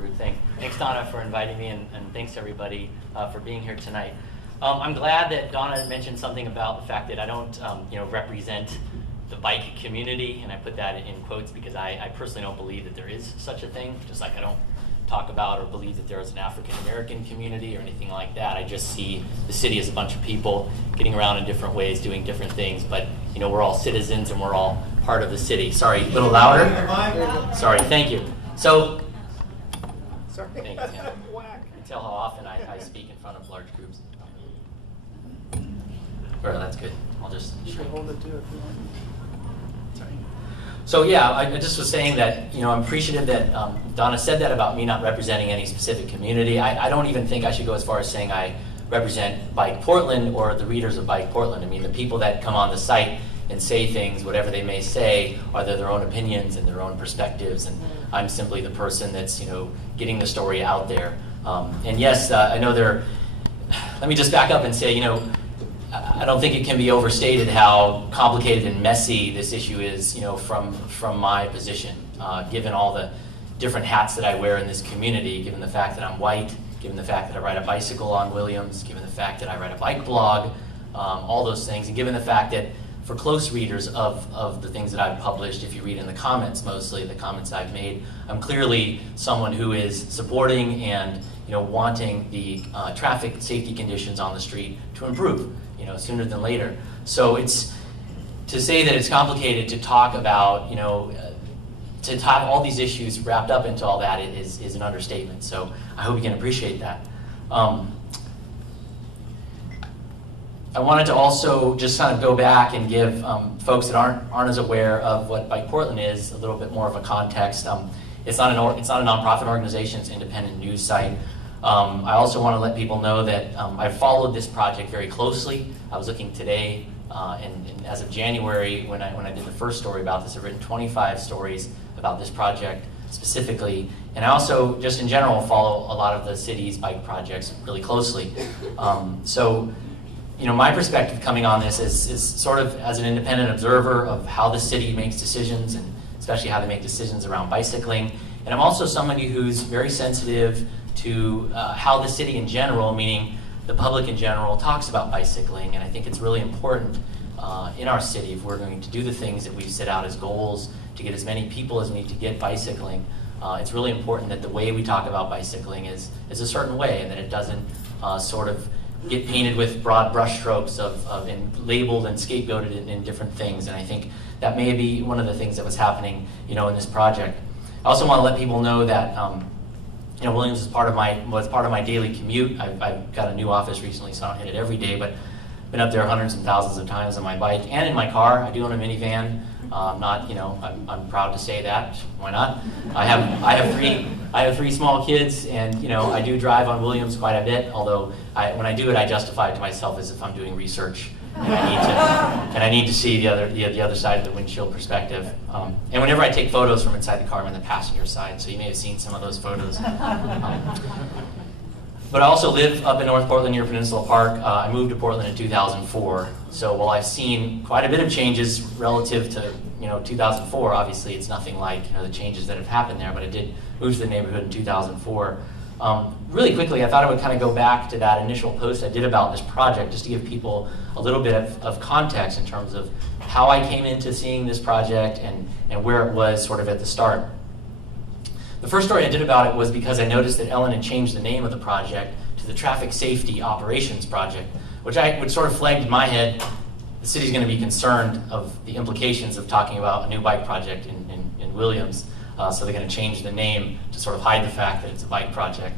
rude thing. Thanks, Donna, for inviting me, and thanks to everybody for being here tonight. I'm glad that Donna mentioned something about the fact that I don't represent the bike community, and I put that in quotes because I personally don't believe that there is such a thing, just like I don't talk about or believe that there is an African American community or anything like that. I just see the city as a bunch of people getting around in different ways, doing different things, but we're all citizens and we're all part of the city. Sorry, a little louder? Sorry, thank you. So, thank you, Tim. You can tell how often I speak in front of large groups. All right, that's good. I'll just hold it too if you want. Sorry. So yeah, I just was saying that I'm appreciative that Donna said that about me not representing any specific community. I don't even think I should go as far as saying I represent Bike Portland or the readers of Bike Portland. I mean, the people that come on the site and say things, whatever they may say, are their own opinions and their own perspectives, and I'm simply the person that's getting the story out there. And yes, I know let me just back up and say, I don't think it can be overstated how complicated and messy this issue is, from my position, given all the different hats that I wear in this community, given the fact that I'm white, given the fact that I ride a bicycle on Williams, given the fact that I write a bike blog, all those things, and given the fact that for close readers of the things that I've published, if you read in the comments, mostly the comments I've made, I'm clearly someone who is supporting and wanting the traffic safety conditions on the street to improve, sooner than later. So it's to say that it's complicated to talk about, to have all these issues wrapped up into all that is an understatement. So I hope you can appreciate that. I wanted to also just kind of go back and give folks that aren't as aware of what Bike Portland is a little bit more of a context. It's not a nonprofit organization; it's an independent news site. I also want to let people know that I've followed this project very closely. I was looking today, and as of January, when I did the first story about this, I've written 25 stories about this project specifically, and I also, just in general, follow a lot of the city's bike projects really closely. So, my perspective coming on this is sort of as an independent observer of how the city makes decisions, and especially how they make decisions around bicycling. And I'm also somebody who's very sensitive to how the city in general, meaning the public in general, talks about bicycling. And I think it's really important in our city, if we're going to do the things that we've set out as goals to get as many people as we need to get bicycling, it's really important that the way we talk about bicycling is a certain way, and that it doesn't sort of get painted with broad brushstrokes and labeled and scapegoated in different things. And I think that may be one of the things that was happening, in this project. I also want to let people know that Williams was part of my daily commute. I've got a new office recently, so I don't hit it every day, but been up there hundreds and thousands of times on my bike and in my car. I do own a minivan. I'm proud to say that. Why not? I have three small kids, and I do drive on Williams quite a bit. Although when I do it, I justify it to myself as if I'm doing research, and I need to see the other side of the windshield perspective. And whenever I take photos from inside the car, I'm in the passenger side, so you may have seen some of those photos. But I also live up in North Portland near Peninsula Park. I moved to Portland in 2004. So while I've seen quite a bit of changes relative to 2004, obviously it's nothing like the changes that have happened there. But I did move to the neighborhood in 2004. Really quickly, I thought I would kind of go back to that initial post I did about this project, just to give people a little bit of context in terms of how I came into seeing this project and where it was sort of at the start. The first story I did about it was because I noticed that Ellen had changed the name of the project to the Traffic Safety Operations Project, which sort of flagged in my head the city's going to be concerned of the implications of talking about a new bike project in Williams. So they're going to change the name to sort of hide the fact that it's a bike project.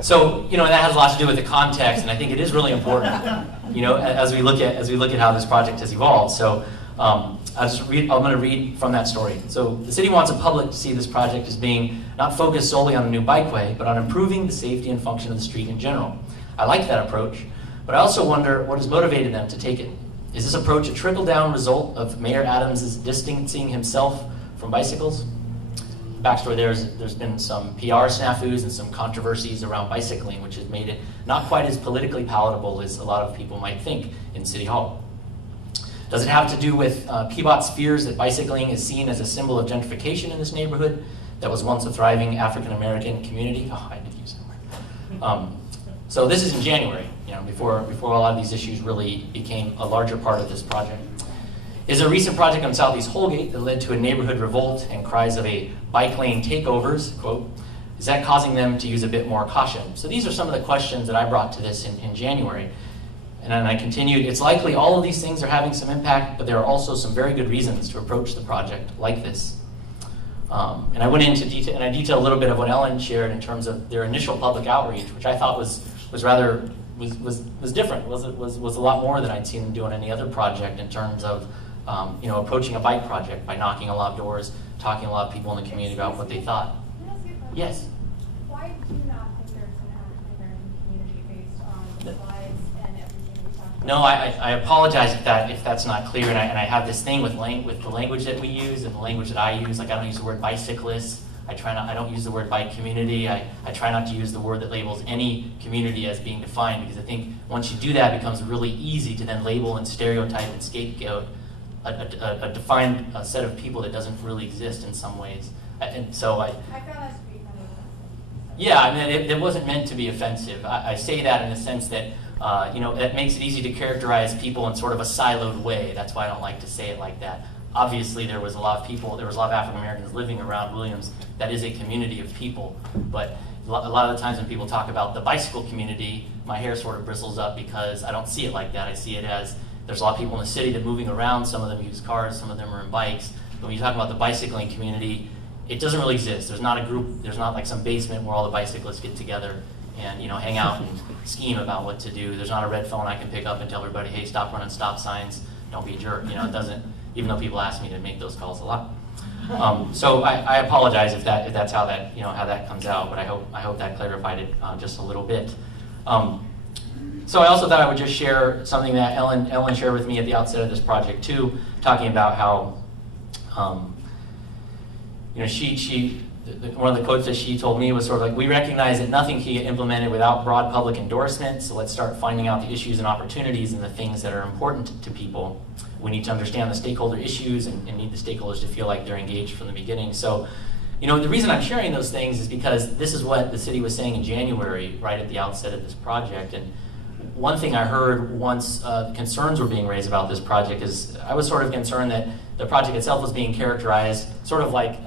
So, and that has a lot to do with the context, and I think it is really important, as we look at how this project has evolved. So, I'm going to read from that story. So, the city wants the public to see this project as being not focused solely on a new bikeway, but on improving the safety and function of the street in general. I like that approach, but I also wonder what has motivated them to take it. Is this approach a trickle-down result of Mayor Adams' distancing himself from bicycles? Backstory there's been some PR snafus and some controversies around bicycling, which has made it not quite as politically palatable as a lot of people might think in City Hall. Does it have to do with PBOT's fears that bicycling is seen as a symbol of gentrification in this neighborhood that was once a thriving African-American community? Oh, I did use that word. So this is in January, before a lot of these issues really became a larger part of this project. Is a recent project on Southeast Holgate that led to a neighborhood revolt and cries of a bike lane takeovers, quote, is that causing them to use a bit more caution? So these are some of the questions that I brought to this in January. And then I continued, it's likely all of these things are having some impact, but there are also some very good reasons to approach the project like this. And I went into detail, and I detailed a little bit of what Ellen shared in terms of their initial public outreach, which I thought was different, was a lot more than I'd seen them do on any other project in terms of approaching a bike project by knocking a lot of doors, talking to a lot of people in the community about what they thought. Yes? Why do you not think there's an African-American community based on the slides and everything we talked about? No, I apologize if that's not clear, and I have this thing with the language that we use and the language that I use. Like I don't use the word bicyclists. I don't use the word bike community. I try not to use the word that labels any community as being defined, because I think once you do that, it becomes really easy to then label and stereotype and scapegoat a defined set of people that doesn't really exist in some ways. And so I found that to be kind of offensive. Yeah, I mean, it wasn't meant to be offensive. I say that in the sense that, that makes it easy to characterize people in sort of a siloed way. That's why I don't like to say it like that. Obviously, there was a lot of African Americans living around Williams. That is a community of people. But a lot of the times when people talk about the bicycle community, my hair sort of bristles up because I don't see it like that. I see it as there's a lot of people in the city that are moving around. Some of them use cars, some of them are in bikes. But when you talk about the bicycling community, it doesn't really exist. There's not a group, there's not like some basement where all the bicyclists get together and hang out and scheme about what to do. There's not a red phone I can pick up and tell everybody, hey, stop running stop signs, don't be a jerk. It doesn't, even though people ask me to make those calls a lot. So I apologize if that's how that how that comes out, but I hope that clarified it just a little bit. So I also thought I would just share something that Ellen shared with me at the outset of this project too, talking about how one of the quotes that she told me was sort of like, we recognize that nothing can get implemented without broad public endorsement, so let's start finding out the issues and opportunities and the things that are important to people. We need to understand the stakeholder issues and need the stakeholders to feel like they're engaged from the beginning. So, the reason I'm sharing those things is because this is what the city was saying in January, right at the outset of this project. And one thing I heard once concerns were being raised about this project is I was sort of concerned that the project itself was being characterized sort of like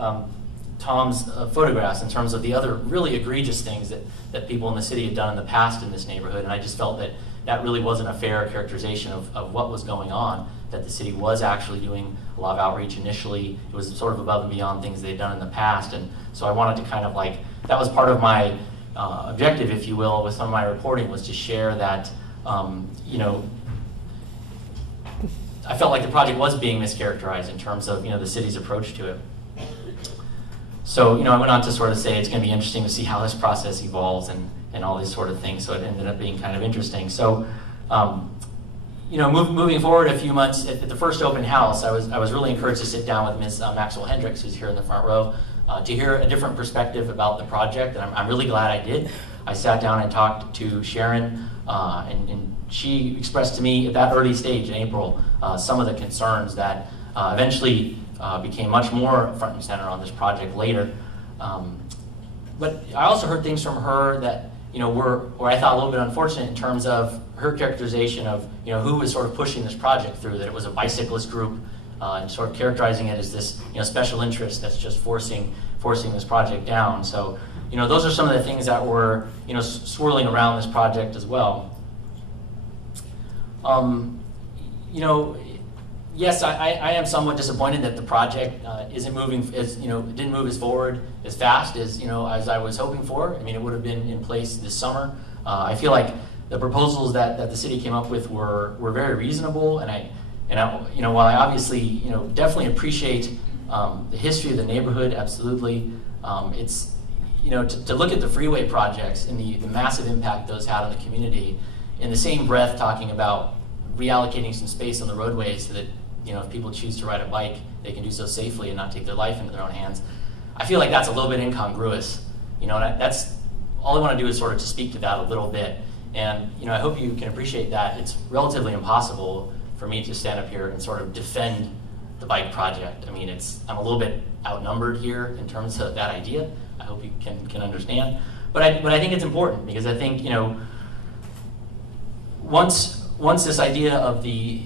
Tom's photographs in terms of the other really egregious things that people in the city had done in the past in this neighborhood. And I just felt that that really wasn't a fair characterization of what was going on, that the city was actually doing a lot of outreach initially. It was sort of above and beyond things they'd done in the past. And so I wanted to kind of that was part of my objective, if you will, with some of my reporting, was to share that, I felt like the project was being mischaracterized in terms of, the city's approach to it. So, I went on to sort of say it's going to be interesting to see how this process evolves and all these sort of things. So it ended up being kind of interesting. So, moving forward a few months, at the first open house, I was really encouraged to sit down with Ms. Maxwell Hendricks, who's here in the front row, to hear a different perspective about the project, and I'm really glad I did. I sat down and talked to Sharon, and she expressed to me at that early stage in April some of the concerns that eventually became much more front and center on this project later. But I also heard things from her that were I thought a little bit unfortunate in terms of her characterization of who was sort of pushing this project through, that it was a bicyclist group, and sort of characterizing it as this special interest that's just forcing forcing this project down. So, those are some of the things that were, swirling around this project as well. Yes, I am somewhat disappointed that the project isn't moving didn't move as forward as fast as I was hoping for. I mean, it would have been in place this summer. I feel like the proposals that the city came up with were very reasonable, and I while I obviously definitely appreciate the history of the neighborhood, absolutely, it's to look at the freeway projects and the massive impact those had on the community, in the same breath talking about reallocating some space on the roadways so that if people choose to ride a bike, they can do so safely and not take their life into their own hands. I feel like that's a little bit incongruous, and that's all I want to do is sort of to speak to that a little bit. And I hope you can appreciate that it's relatively impossible for me to stand up here and sort of defend the bike project. I mean, I'm a little bit outnumbered here in terms of that idea. I hope you can understand, but I think it's important, because I think once this idea of the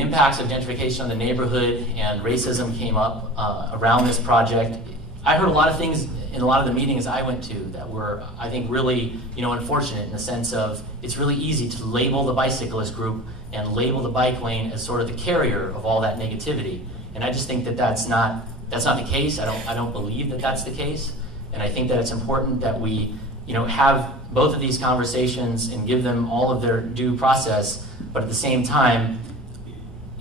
impacts of gentrification on the neighborhood and racism came up around this project, I heard a lot of things in a lot of the meetings I went to that were, I think, really unfortunate, in the sense of it's really easy to label the bicyclist group and label the bike lane as sort of the carrier of all that negativity. And I just think that that's not the case. I don't believe that that's the case. And I think that it's important that we have both of these conversations and give them all of their due process, but at the same time,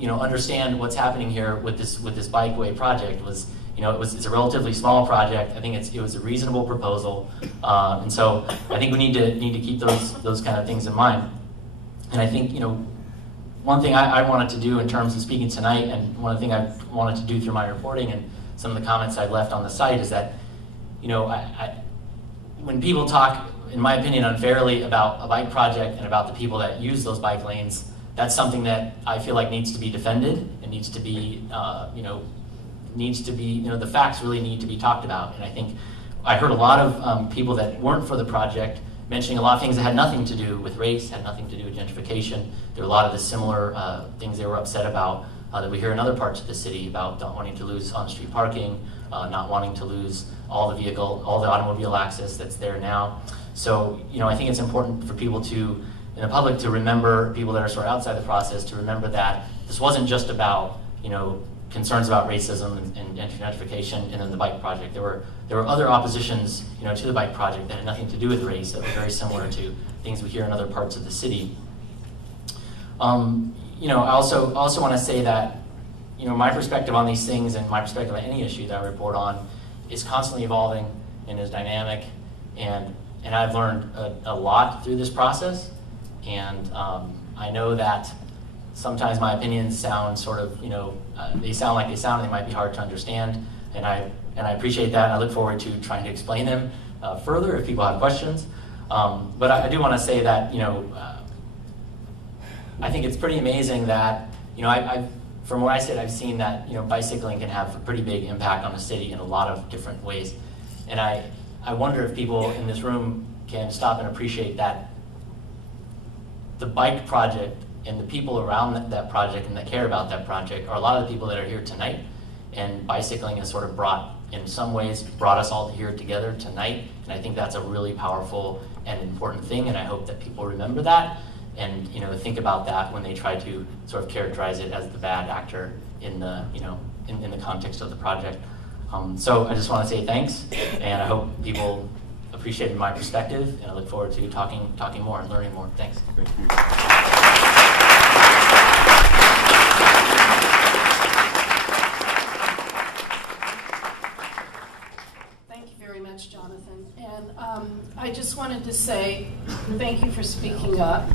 understand what's happening here with this bikeway project. It's a relatively small project. I think it was a reasonable proposal, and so I think we need to keep those kind of things in mind. And I think one thing I wanted to do in terms of speaking tonight, and one of the things I wanted to do through my reporting and some of the comments I've left on the site, is that when people talk, in my opinion, unfairly about a bike project and about the people that use those bike lanes, that's something that I feel like needs to be defended and needs to be, the facts really need to be talked about. And I think I heard a lot of people that weren't for the project mentioning a lot of things that had nothing to do with race, had nothing to do with gentrification. There were a lot of the similar things they were upset about that we hear in other parts of the city, about not wanting to lose on-street parking, not wanting to lose all the automobile access that's there now. So, I think it's important for people in the public to remember, people that are sort of outside the process, to remember that this wasn't just about, concerns about racism and gentrification and then the bike project. There were other oppositions, to the bike project that had nothing to do with race, that were very similar to things we hear in other parts of the city. I also want to say that, my perspective on these things and my perspective on any issue that I report on is constantly evolving and is dynamic, and I've learned a lot through this process, and I know that sometimes my opinions sound sort of, they sound like they sound, and they might be hard to understand, and I appreciate that, and I look forward to trying to explain them further if people have questions. But I do want to say that, I think it's pretty amazing that, from where I sit, I've seen that, bicycling can have a pretty big impact on the city in a lot of different ways. And I wonder if people in this room can stop and appreciate that the bike project and the people around that project and that care about that project are a lot of the people that are here tonight. And bicycling has sort of in some ways, brought us all here together tonight. And I think that's a really powerful and important thing, and I hope that people remember that and think about that when they try to sort of characterize it as the bad actor in the in the context of the project. So I just want to say thanks, and I hope people appreciate my perspective, and I look forward to talking more and learning more. Thanks. Thank you. Thank you very much, Jonathan. And I just wanted to say thank you for speaking up.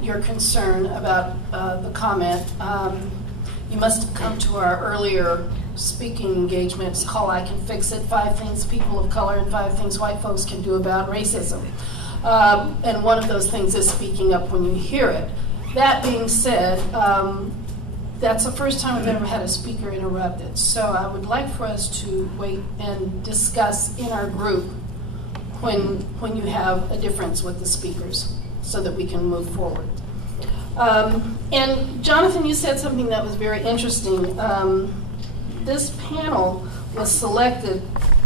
Your concern about the comment. You must have come to our earlier speaking engagements, call I Can Fix It, 5 things people of color and 5 things white folks can do about racism. And one of those things is speaking up when you hear it. That being said, that's the first time I've ever had a speaker interrupted. So I would like for us to wait and discuss in our group when you have a difference with the speakers, so that we can move forward. And Jonathan, you said something that was very interesting. This panel was selected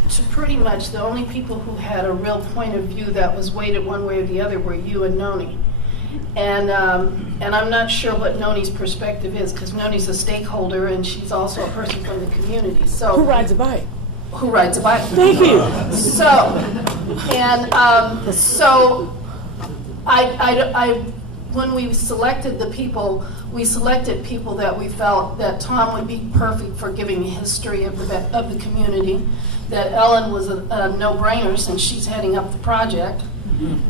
to pretty much the only people who had a real point of view that was weighted one way or the other were you and Noni. And I'm not sure what Noni's perspective is, because Noni's a stakeholder and she's also a person from the community. So who rides a bike? Who rides a bike? Thank you. So, and so when we selected the people, we selected people that we felt that Tom would be perfect for giving a history of the community, that Ellen was a no-brainer since she's heading up the project,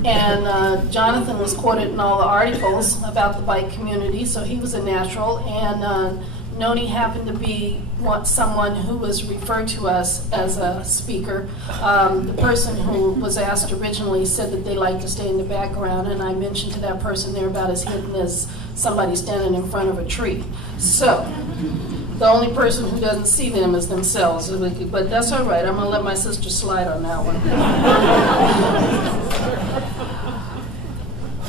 and Jonathan was quoted in all the articles about the bike community, so he was a natural, and Noni happened to be someone who was referred to us as a speaker. The person who was asked originally said that they like to stay in the background, and I mentioned to that person they're about as hidden as somebody standing in front of a tree. So the only person who doesn't see them is themselves, but that's all right. I'm going to let my sister slide on that one.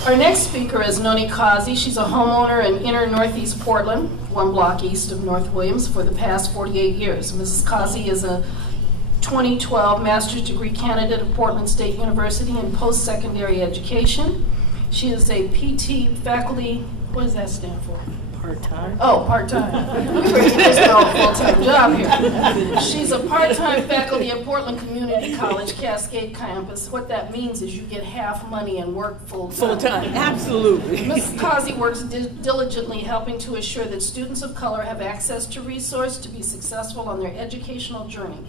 Our next speaker is Noni Causey. She's a homeowner in inner northeast Portland, 1 block east of North Williams, for the past 48 years. Mrs. Causey is a 2012 master's degree candidate of Portland State University in post-secondary education. She is a PT faculty, what does that stand for? Part-time. Oh, part-time. We were just a full-time job here. She's a part-time faculty at Portland Community College Cascade campus. What that means is you get half money and work full-time. Full-time, absolutely. Mrs. Causey works diligently helping to assure that students of color have access to resources to be successful on their educational journey.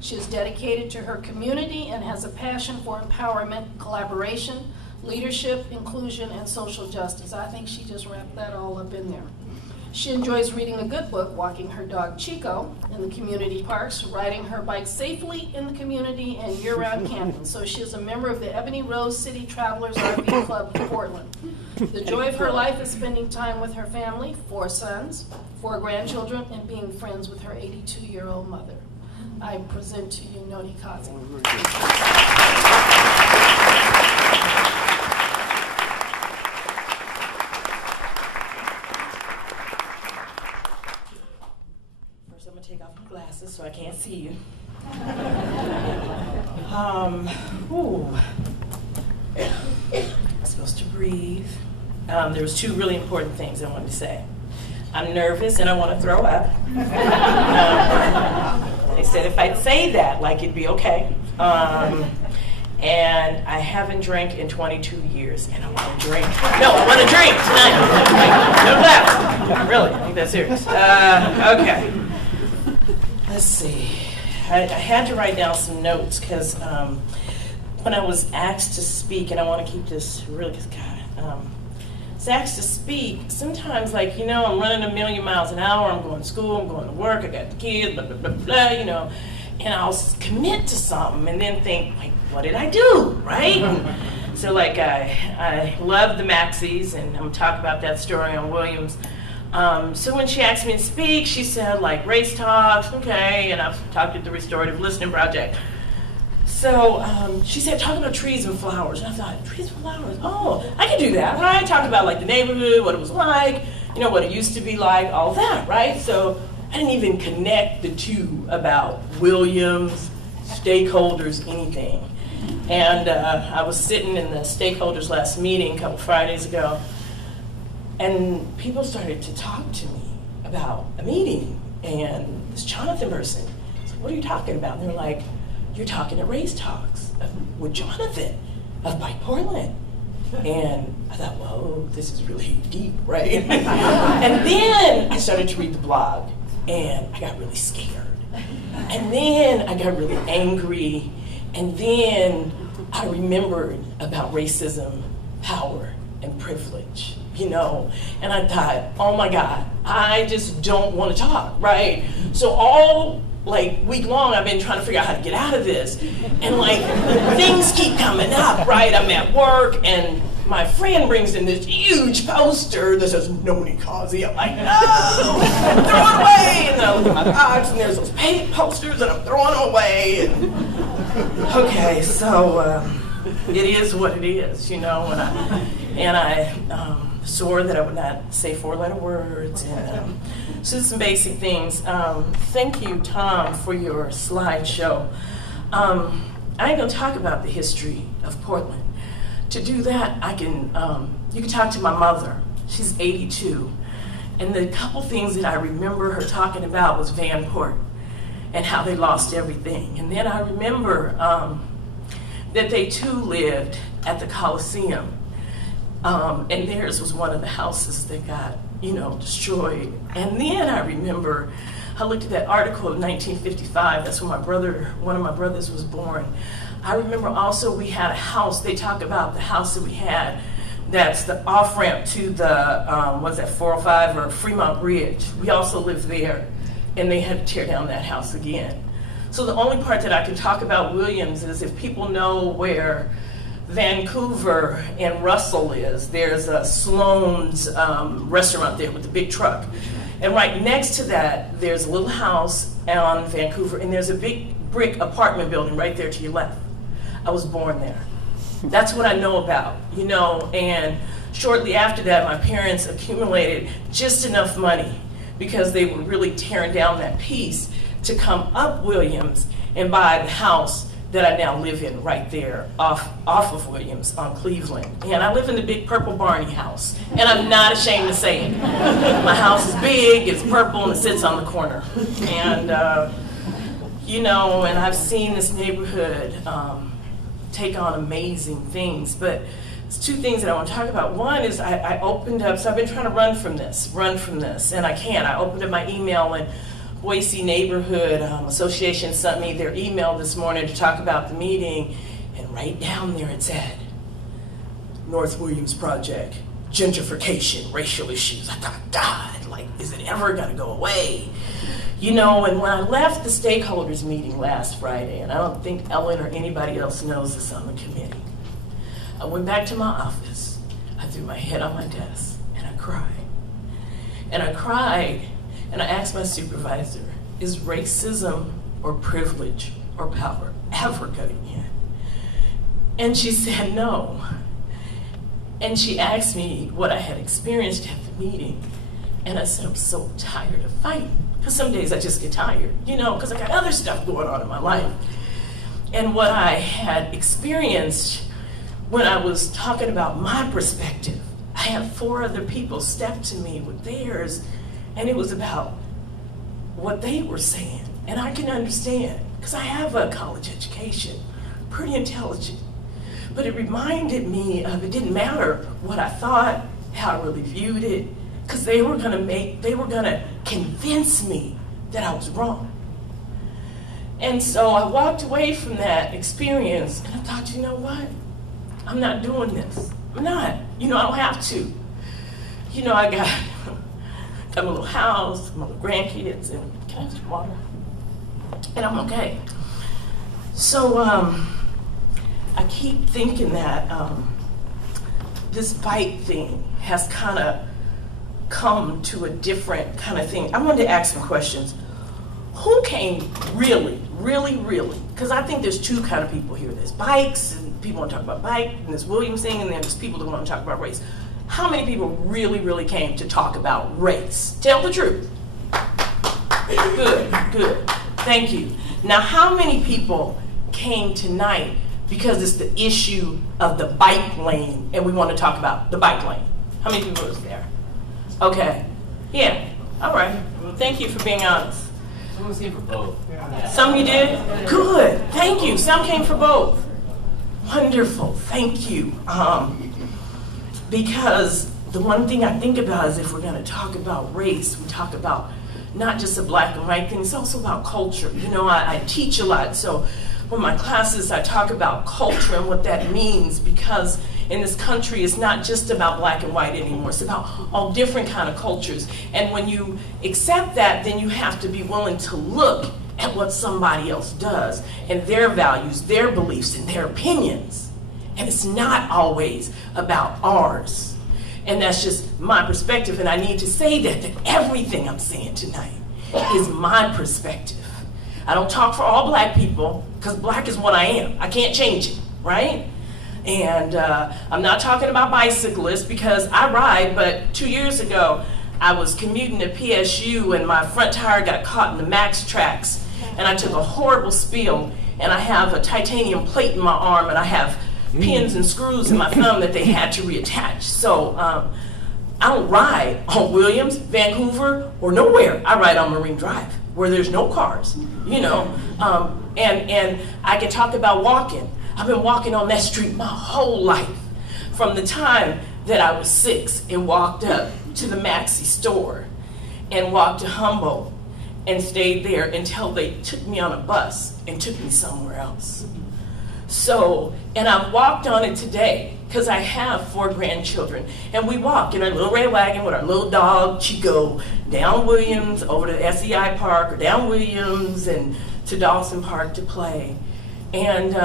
She is dedicated to her community and has a passion for empowerment, collaboration, leadership, inclusion, and social justice. I think she just wrapped that all up in there. She enjoys reading a good book, walking her dog Chico in the community parks, riding her bike safely in the community, and year-round camping. So she is a member of the Ebony Rose City Travelers RV Club in Portland. The joy of her life is spending time with her family, 4 sons, 4 grandchildren, and being friends with her 82-year-old mother. I present to you Noni Causey. First, I'm gonna take off my glasses so I can't see you. I'm supposed to breathe. There was 2 really important things I wanted to say. I'm nervous and I want to throw up. They said if I'd say that, like, it'd be okay. And I haven't drank in 22 years, and I want to drink. No, I want to drink tonight. No doubt. Really, I think that's serious. Okay. Let's see. I had to write down some notes because when I was asked to speak, and I want to keep this really, because God, was asked to speak, sometimes, like, you know, I'm running a million miles an hour, I'm going to school, I'm going to work, I got the kids, blah, blah, blah, blah, you know, and I'll commit to something and then think, like, what did I do, right? So, like, I love the Maxis, and I'm talking about that story on Williams. So when she asked me to speak, she said, like, race talks, okay, and I've talked at the Restorative Listening Project. So she said, talk about trees and flowers. And I thought, trees and flowers, oh, I can do that, right? Talk about, like, the neighborhood, what it was like, you know, what it used to be like, all that, right? So I didn't even connect the 2 about Williams, stakeholders, anything. And I was sitting in the stakeholders last meeting a couple Fridays ago, and people started to talk to me about a meeting, and this Jonathan person said, what are you talking about? And they're like, you're talking at Race Talks with Jonathan of Bike Portland. And I thought, whoa, this is really deep, right? And then I started to read the blog, and I got really scared. And then I got really angry, and then I remembered about racism, power, and privilege, you know? And I thought, oh my God, I just don't want to talk, right? So all, like, week long, I've been trying to figure out how to get out of this. And, like, things keep coming up, right? I'm at work, and my friend brings in this huge poster that says Noni Causey. I'm like, no, throw it away. And then I look at my box, and there's those paint posters, and I'm throwing them away. And, okay, so it is what it is, you know. And I swore that I would not say 4-letter words. And so some basic things. Thank you, Tom, for your slideshow. I ain't gonna talk about the history of Portland. To do that, you can talk to my mother. She's 82. And the couple things that I remember her talking about was Vanport and how they lost everything. And then I remember that they too lived at the Coliseum. And theirs was one of the houses that got, destroyed. And then I remember, I looked at that article in 1955, that's when one of my brothers was born. I remember also we had a house, they talk about the house that we had, that's the off-ramp to the, 405 or Fremont Bridge. We also lived there, and they had to tear down that house again. So the only part that I can talk about Williams is if people know where Vancouver and Russell is, there's a Sloan's restaurant there with the big truck. And right next to that, there's a little house on Vancouver, and there's a big brick apartment building right there to your left. I was born there. That's what I know about, and shortly after that, my parents accumulated just enough money because they were really tearing down that piece to come up Williams and buy the house that I now live in right there off of Williams on Cleveland. And I live in the big purple Barney house, and I'm not ashamed to say it. My house is big, it's purple, and it sits on the corner. And, and I've seen this neighborhood take on amazing things, but there's two things that I want to talk about. One is I opened up, so I've been trying to run from this, and I can't. I opened up my email, and Boise Neighborhood Association sent me their email this morning to talk about the meeting, and right down there it said, North Williams Project, gentrification, racial issues. I thought, God, is it ever gonna go away? And when I left the stakeholders meeting last Friday, and I don't think Ellen or anybody else knows this on the committee, I went back to my office, I threw my head on my desk, and I cried. And I cried, and I asked my supervisor, is racism or privilege or power ever gonna end? And she said no. And she asked me what I had experienced at the meeting, and I said, I'm so tired of fighting. Because some days I just get tired, because I got other stuff going on in my life. And what I had experienced when I was talking about my perspective, I had 4 other people step to me with theirs, and it was about what they were saying. And I can understand, because I have a college education, pretty intelligent. But it reminded me of it didn't matter what I thought, how I really viewed it, because they were gonna convince me that I was wrong. And so I walked away from that experience, and I thought, you know what? I'm not doing this. I'm not. I don't have to. I got my little house, my little grandkids, and can I have some water? And I'm okay. So I keep thinking that this bike thing has kind of come to a different kind of thing. I wanted to ask some questions. Who came really, because I think there's 2 kind of people here. There's bikes, and people want to talk about bike, and there's Williams thing, and then there's people that want to talk about race. How many people really came to talk about race? Tell the truth. Good. Thank you. Now, how many people came tonight because it's the issue of the bike lane, and we want to talk about the bike lane? How many people was there? Okay. Yeah. All right. Thank you for being honest. Some came for both. Some of you did? Good. Thank you. Some came for both. Wonderful. Thank you. Because the one thing I think about is if we're going to talk about race, we talk about not just a black and white thing, it's also about culture. I teach a lot, so in my classes I talk about culture and what that means, because in this country it's not just about black and white anymore, it's about all different kind of cultures. And when you accept that, then you have to be willing to look at what somebody else does and their values, their beliefs, and their opinions. And it's not always about ours. And that's just my perspective, and I need to say that everything I'm saying tonight is my perspective. I don't talk for all black people, because black is what I am. I can't change it, right? And I'm not talking about bicyclists, because I ride, but 2 years ago, I was commuting to PSU, and my front tire got caught in the Max tracks, and I took a horrible spill, and I have a titanium plate in my arm, and I have pins and screws in my thumb that they had to reattach. So I don't ride on Williams, Vancouver, or nowhere. I ride on Marine Drive, where there's no cars, you know. And I can talk about walking. I've been walking on that street my whole life, from the time that I was 6 and walked up to the Maxi store and walked to Humboldt and stayed there until they took me on a bus and took me somewhere else. So, and I've walked on it today because I have 4 grandchildren, and we walk in our little red wagon with our little dog Chico down Williams over to SEI Park, or down Williams and to Dawson Park to play. And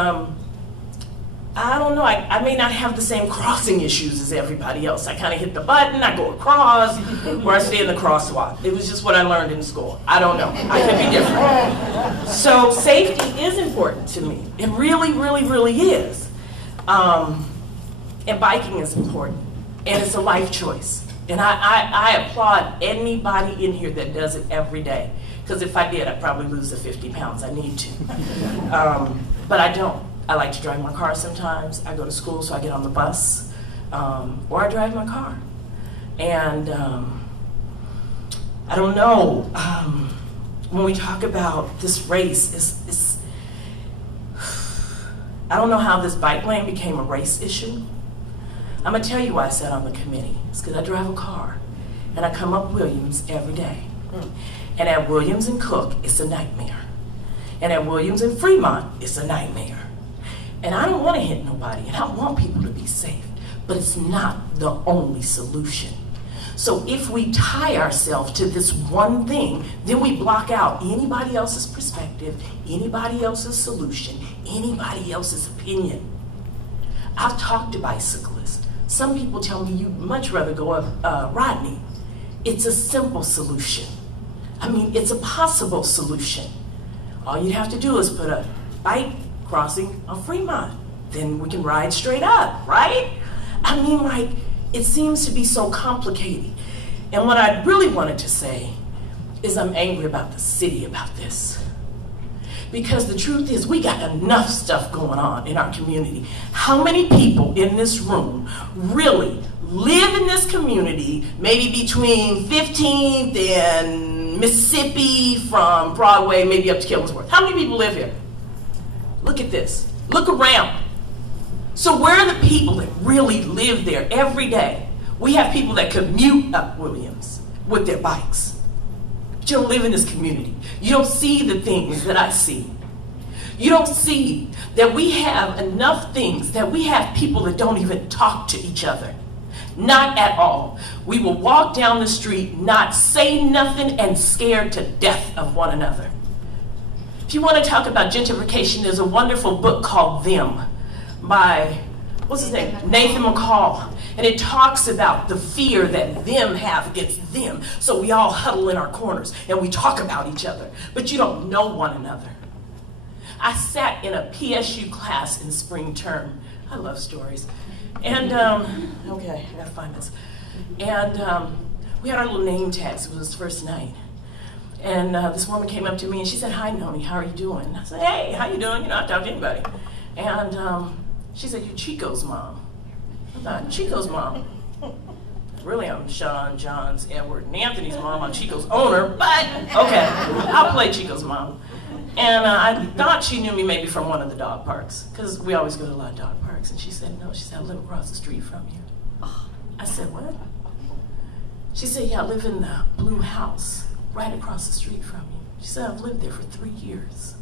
I don't know, I may not have the same crossing issues as everybody else. I kind of hit the button, I go across, or I stay in the crosswalk. It was just what I learned in school. I don't know, I could be different. So safety is important to me. It really, really, really is. And biking is important, and it's a life choice. And I applaud anybody in here that does it every day, because if I did, I'd probably lose the 50 pounds I need to. But I don't. I like to drive my car sometimes. I go to school, so I get on the bus, or I drive my car. And I don't know, when we talk about this race, I don't know how this bike lane became a race issue. I'm gonna tell you why I sat on the committee. It's because I drive a car, and I come up Williams every day. And at Williams and Cook, it's a nightmare. And at Williams and Fremont, it's a nightmare. And I don't want to hit nobody, and I want people to be safe, but it's not the only solution. So if we tie ourselves to this one thing, then we block out anybody else's perspective, anybody else's solution, anybody else's opinion. I've talked to bicyclists. Some people tell me you'd much rather go up Rodney. It's a simple solution. I mean, it's a possible solution. All you'd have to do is put a bike crossing on Fremont. Then we can ride straight up, right? I mean, like, it seems to be so complicated. And what I really wanted to say is I'm angry about the city about this. Because the truth is, we got enough stuff going on in our community. How many people in this room really live in this community, maybe between 15th and Mississippi, from Broadway, maybe up to Killingworth? How many people live here? Look at this. Look around. So where are the people that really live there every day? We have people that commute up Williams with their bikes. But you don't live in this community. You don't see the things that I see. You don't see that we have enough things, that we have people that don't even talk to each other. Not at all. We will walk down the street, not say nothing, and scared to death of one another. If you want to talk about gentrification, there's a wonderful book called Them by, what's his name? Nathan McCall. And it talks about the fear that them have against them. So we all huddle in our corners and we talk about each other, but you don't know one another. I sat in a PSU class in spring term. I love stories. And, okay, I gotta find this. And we had our little name tags. It was his first night. And this woman came up to me and she said, "Hi, Noni, how are you doing?" And I said, "Hey, how you doing?" You know, I talk to anybody. And she said, "You're Chico's mom." I thought, Chico's mom? Really, I'm Sean, John's, Edward, and Anthony's mom. I'm Chico's owner, but okay, I'll play Chico's mom. And I thought she knew me maybe from one of the dog parks, because we always go to a lot of dog parks. And she said, "No," she said, "I live across the street from you." I said, "What?" She said, "Yeah, I live in the blue house right across the street from you." She said, "I've lived there for 3 years."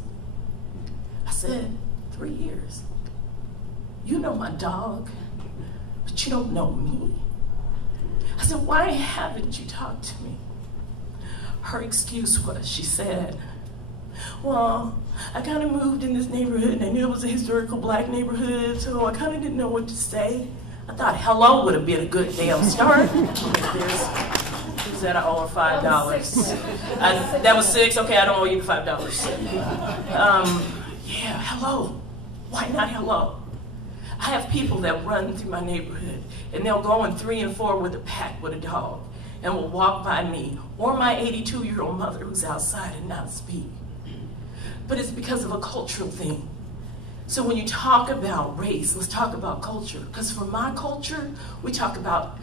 I said, 3 years? You know my dog, but you don't know me? I said, "Why haven't you talked to me?" Her excuse was, she said, "Well, I kind of moved in this neighborhood and I knew it was a historical black neighborhood, so I kind of didn't know what to say." I thought hello would have been a good damn start. Is that I owe her $5? That was 6. Okay, I don't owe you $5. Yeah, hello. Why not hello? I have people that run through my neighborhood and they'll go in 3 and 4 with a pack with a dog and will walk by me or my 82-year-old mother who's outside and not speak. but it's because of a cultural thing. So when you talk about race, let's talk about culture. Because for my culture, we talk about,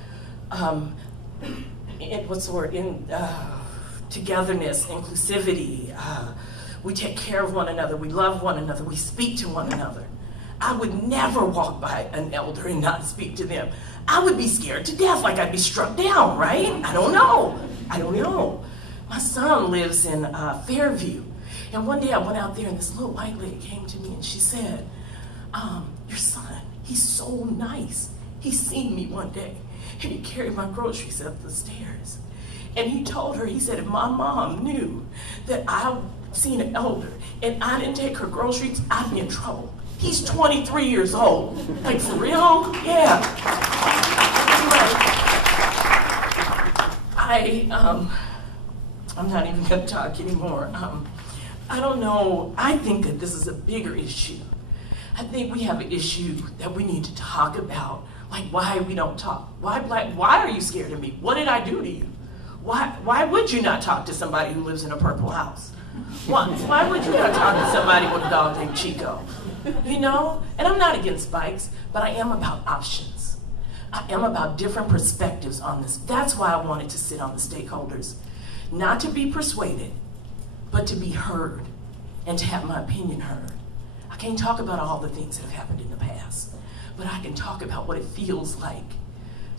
togetherness, inclusivity. We take care of one another, we love one another, we speak to one another. I would never walk by an elder and not speak to them. I would be scared to death, like I'd be struck down, right? I don't know. My son lives in Fairview. And one day I went out there and this little white lady came to me and she said, your son, he's so nice. He seen me one day and he carried my groceries up the stairs. And he told her, he said, if my mom knew that I seen an elder and I didn't take her groceries, I'd be in trouble. He's 23 years old. Like, for real? Yeah. I'm not even gonna talk anymore. I don't know, I think that this is a bigger issue. I think we have an issue that we need to talk about, like why we don't talk. Why are you scared of me? What did I do to you? Why would you not talk to somebody who lives in a purple house? Why would you not talk to somebody with a dog named Chico? You know? And I'm not against bikes, but I am about options. I am about different perspectives on this. That's why I wanted to sit on the stakeholders. Not to be persuaded, but to be heard and to have my opinion heard. I can't talk about all the things that have happened in the past, but I can talk about what it feels like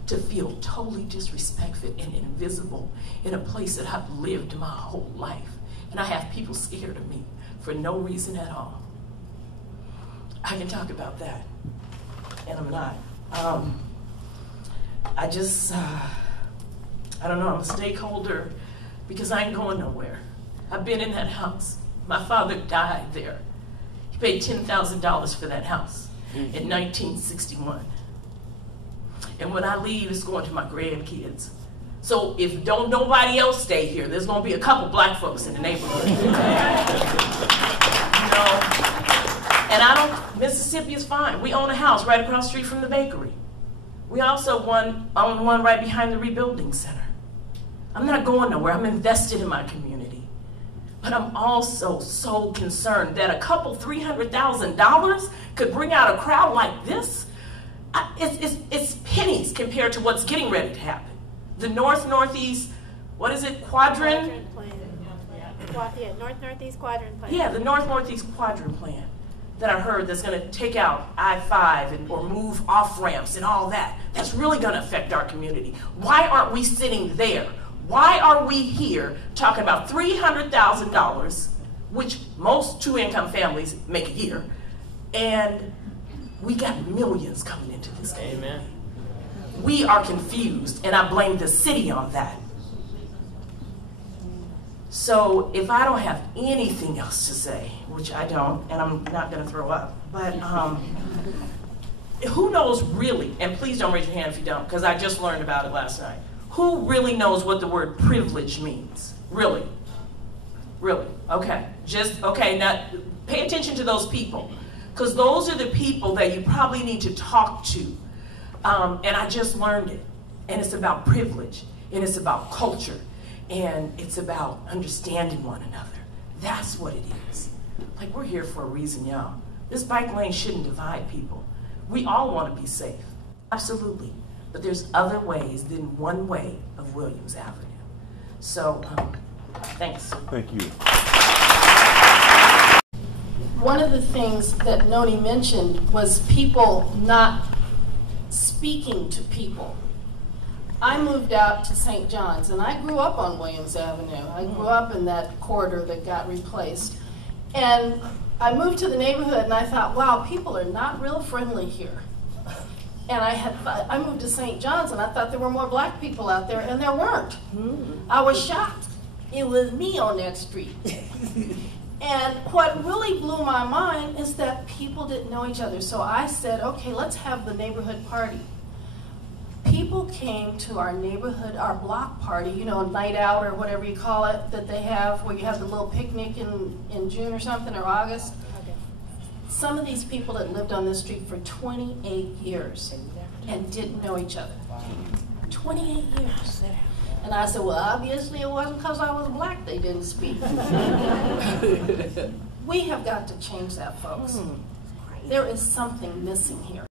to feel totally disrespected and invisible in a place that I've lived my whole life. And I have people scared of me for no reason at all. I can talk about that, and I'm not. I don't know, I'm a stakeholder because I ain't going nowhere. I've been in that house. My father died there. He paid $10,000 for that house in 1961. And when I leave, it's going to my grandkids. So if don't nobody else stay here, there's gonna be a couple black folks in the neighborhood. You know? And Mississippi is fine. We own a house right across the street from the bakery. We also own one right behind the rebuilding center. I'm not going nowhere, I'm invested in my community. But I'm also so concerned that a couple $300,000 could bring out a crowd like this. It's pennies compared to what's getting ready to happen. The Northeast, what is it, quadrant? Yeah, Northeast quadrant plan. Yeah, the Northeast quadrant plan that I heard that's gonna take out I-5 or move off ramps and all that. That's really gonna affect our community. Why aren't we sitting there? Why are we here talking about $300,000, which most two-income families make a year, and we got millions coming into this community? Amen. We are confused, and I blame the city on that. So if I don't have anything else to say, which I don't, and I'm not gonna throw up, but who knows really, and please don't raise your hand if you don't, because I just learned about it last night. Who really knows what the word privilege means? Really? Really? Okay. Okay, now pay attention to those people, because those are the people that you probably need to talk to. And I just learned it. And it's about privilege, and it's about culture, and it's about understanding one another. That's what it is. Like, we're here for a reason, y'all. This bike lane shouldn't divide people. We all want to be safe, absolutely. But there's other ways than one way of Williams Avenue. So, thanks. Thank you. One of the things that Noni mentioned was people not speaking to people. I moved out to St. John's, and I grew up on Williams Avenue. I grew up in that corridor that got replaced. And I moved to the neighborhood, and I thought, wow, people are not real friendly here. And I moved to St. John's, and I thought there were more black people out there, and there weren't. I was shocked. It was me on that street. And what really blew my mind is that people didn't know each other. So I said, okay, let's have the neighborhood party. People came to our neighborhood, our block party, you know, night out or whatever you call it, that they have, where you have the little picnic in June or something, or August. Okay. Some of these people that lived on this street for 28 years and didn't know each other. 28 years. And I said, well, obviously it wasn't because I was black they didn't speak. We have got to change that, folks. There is something missing here.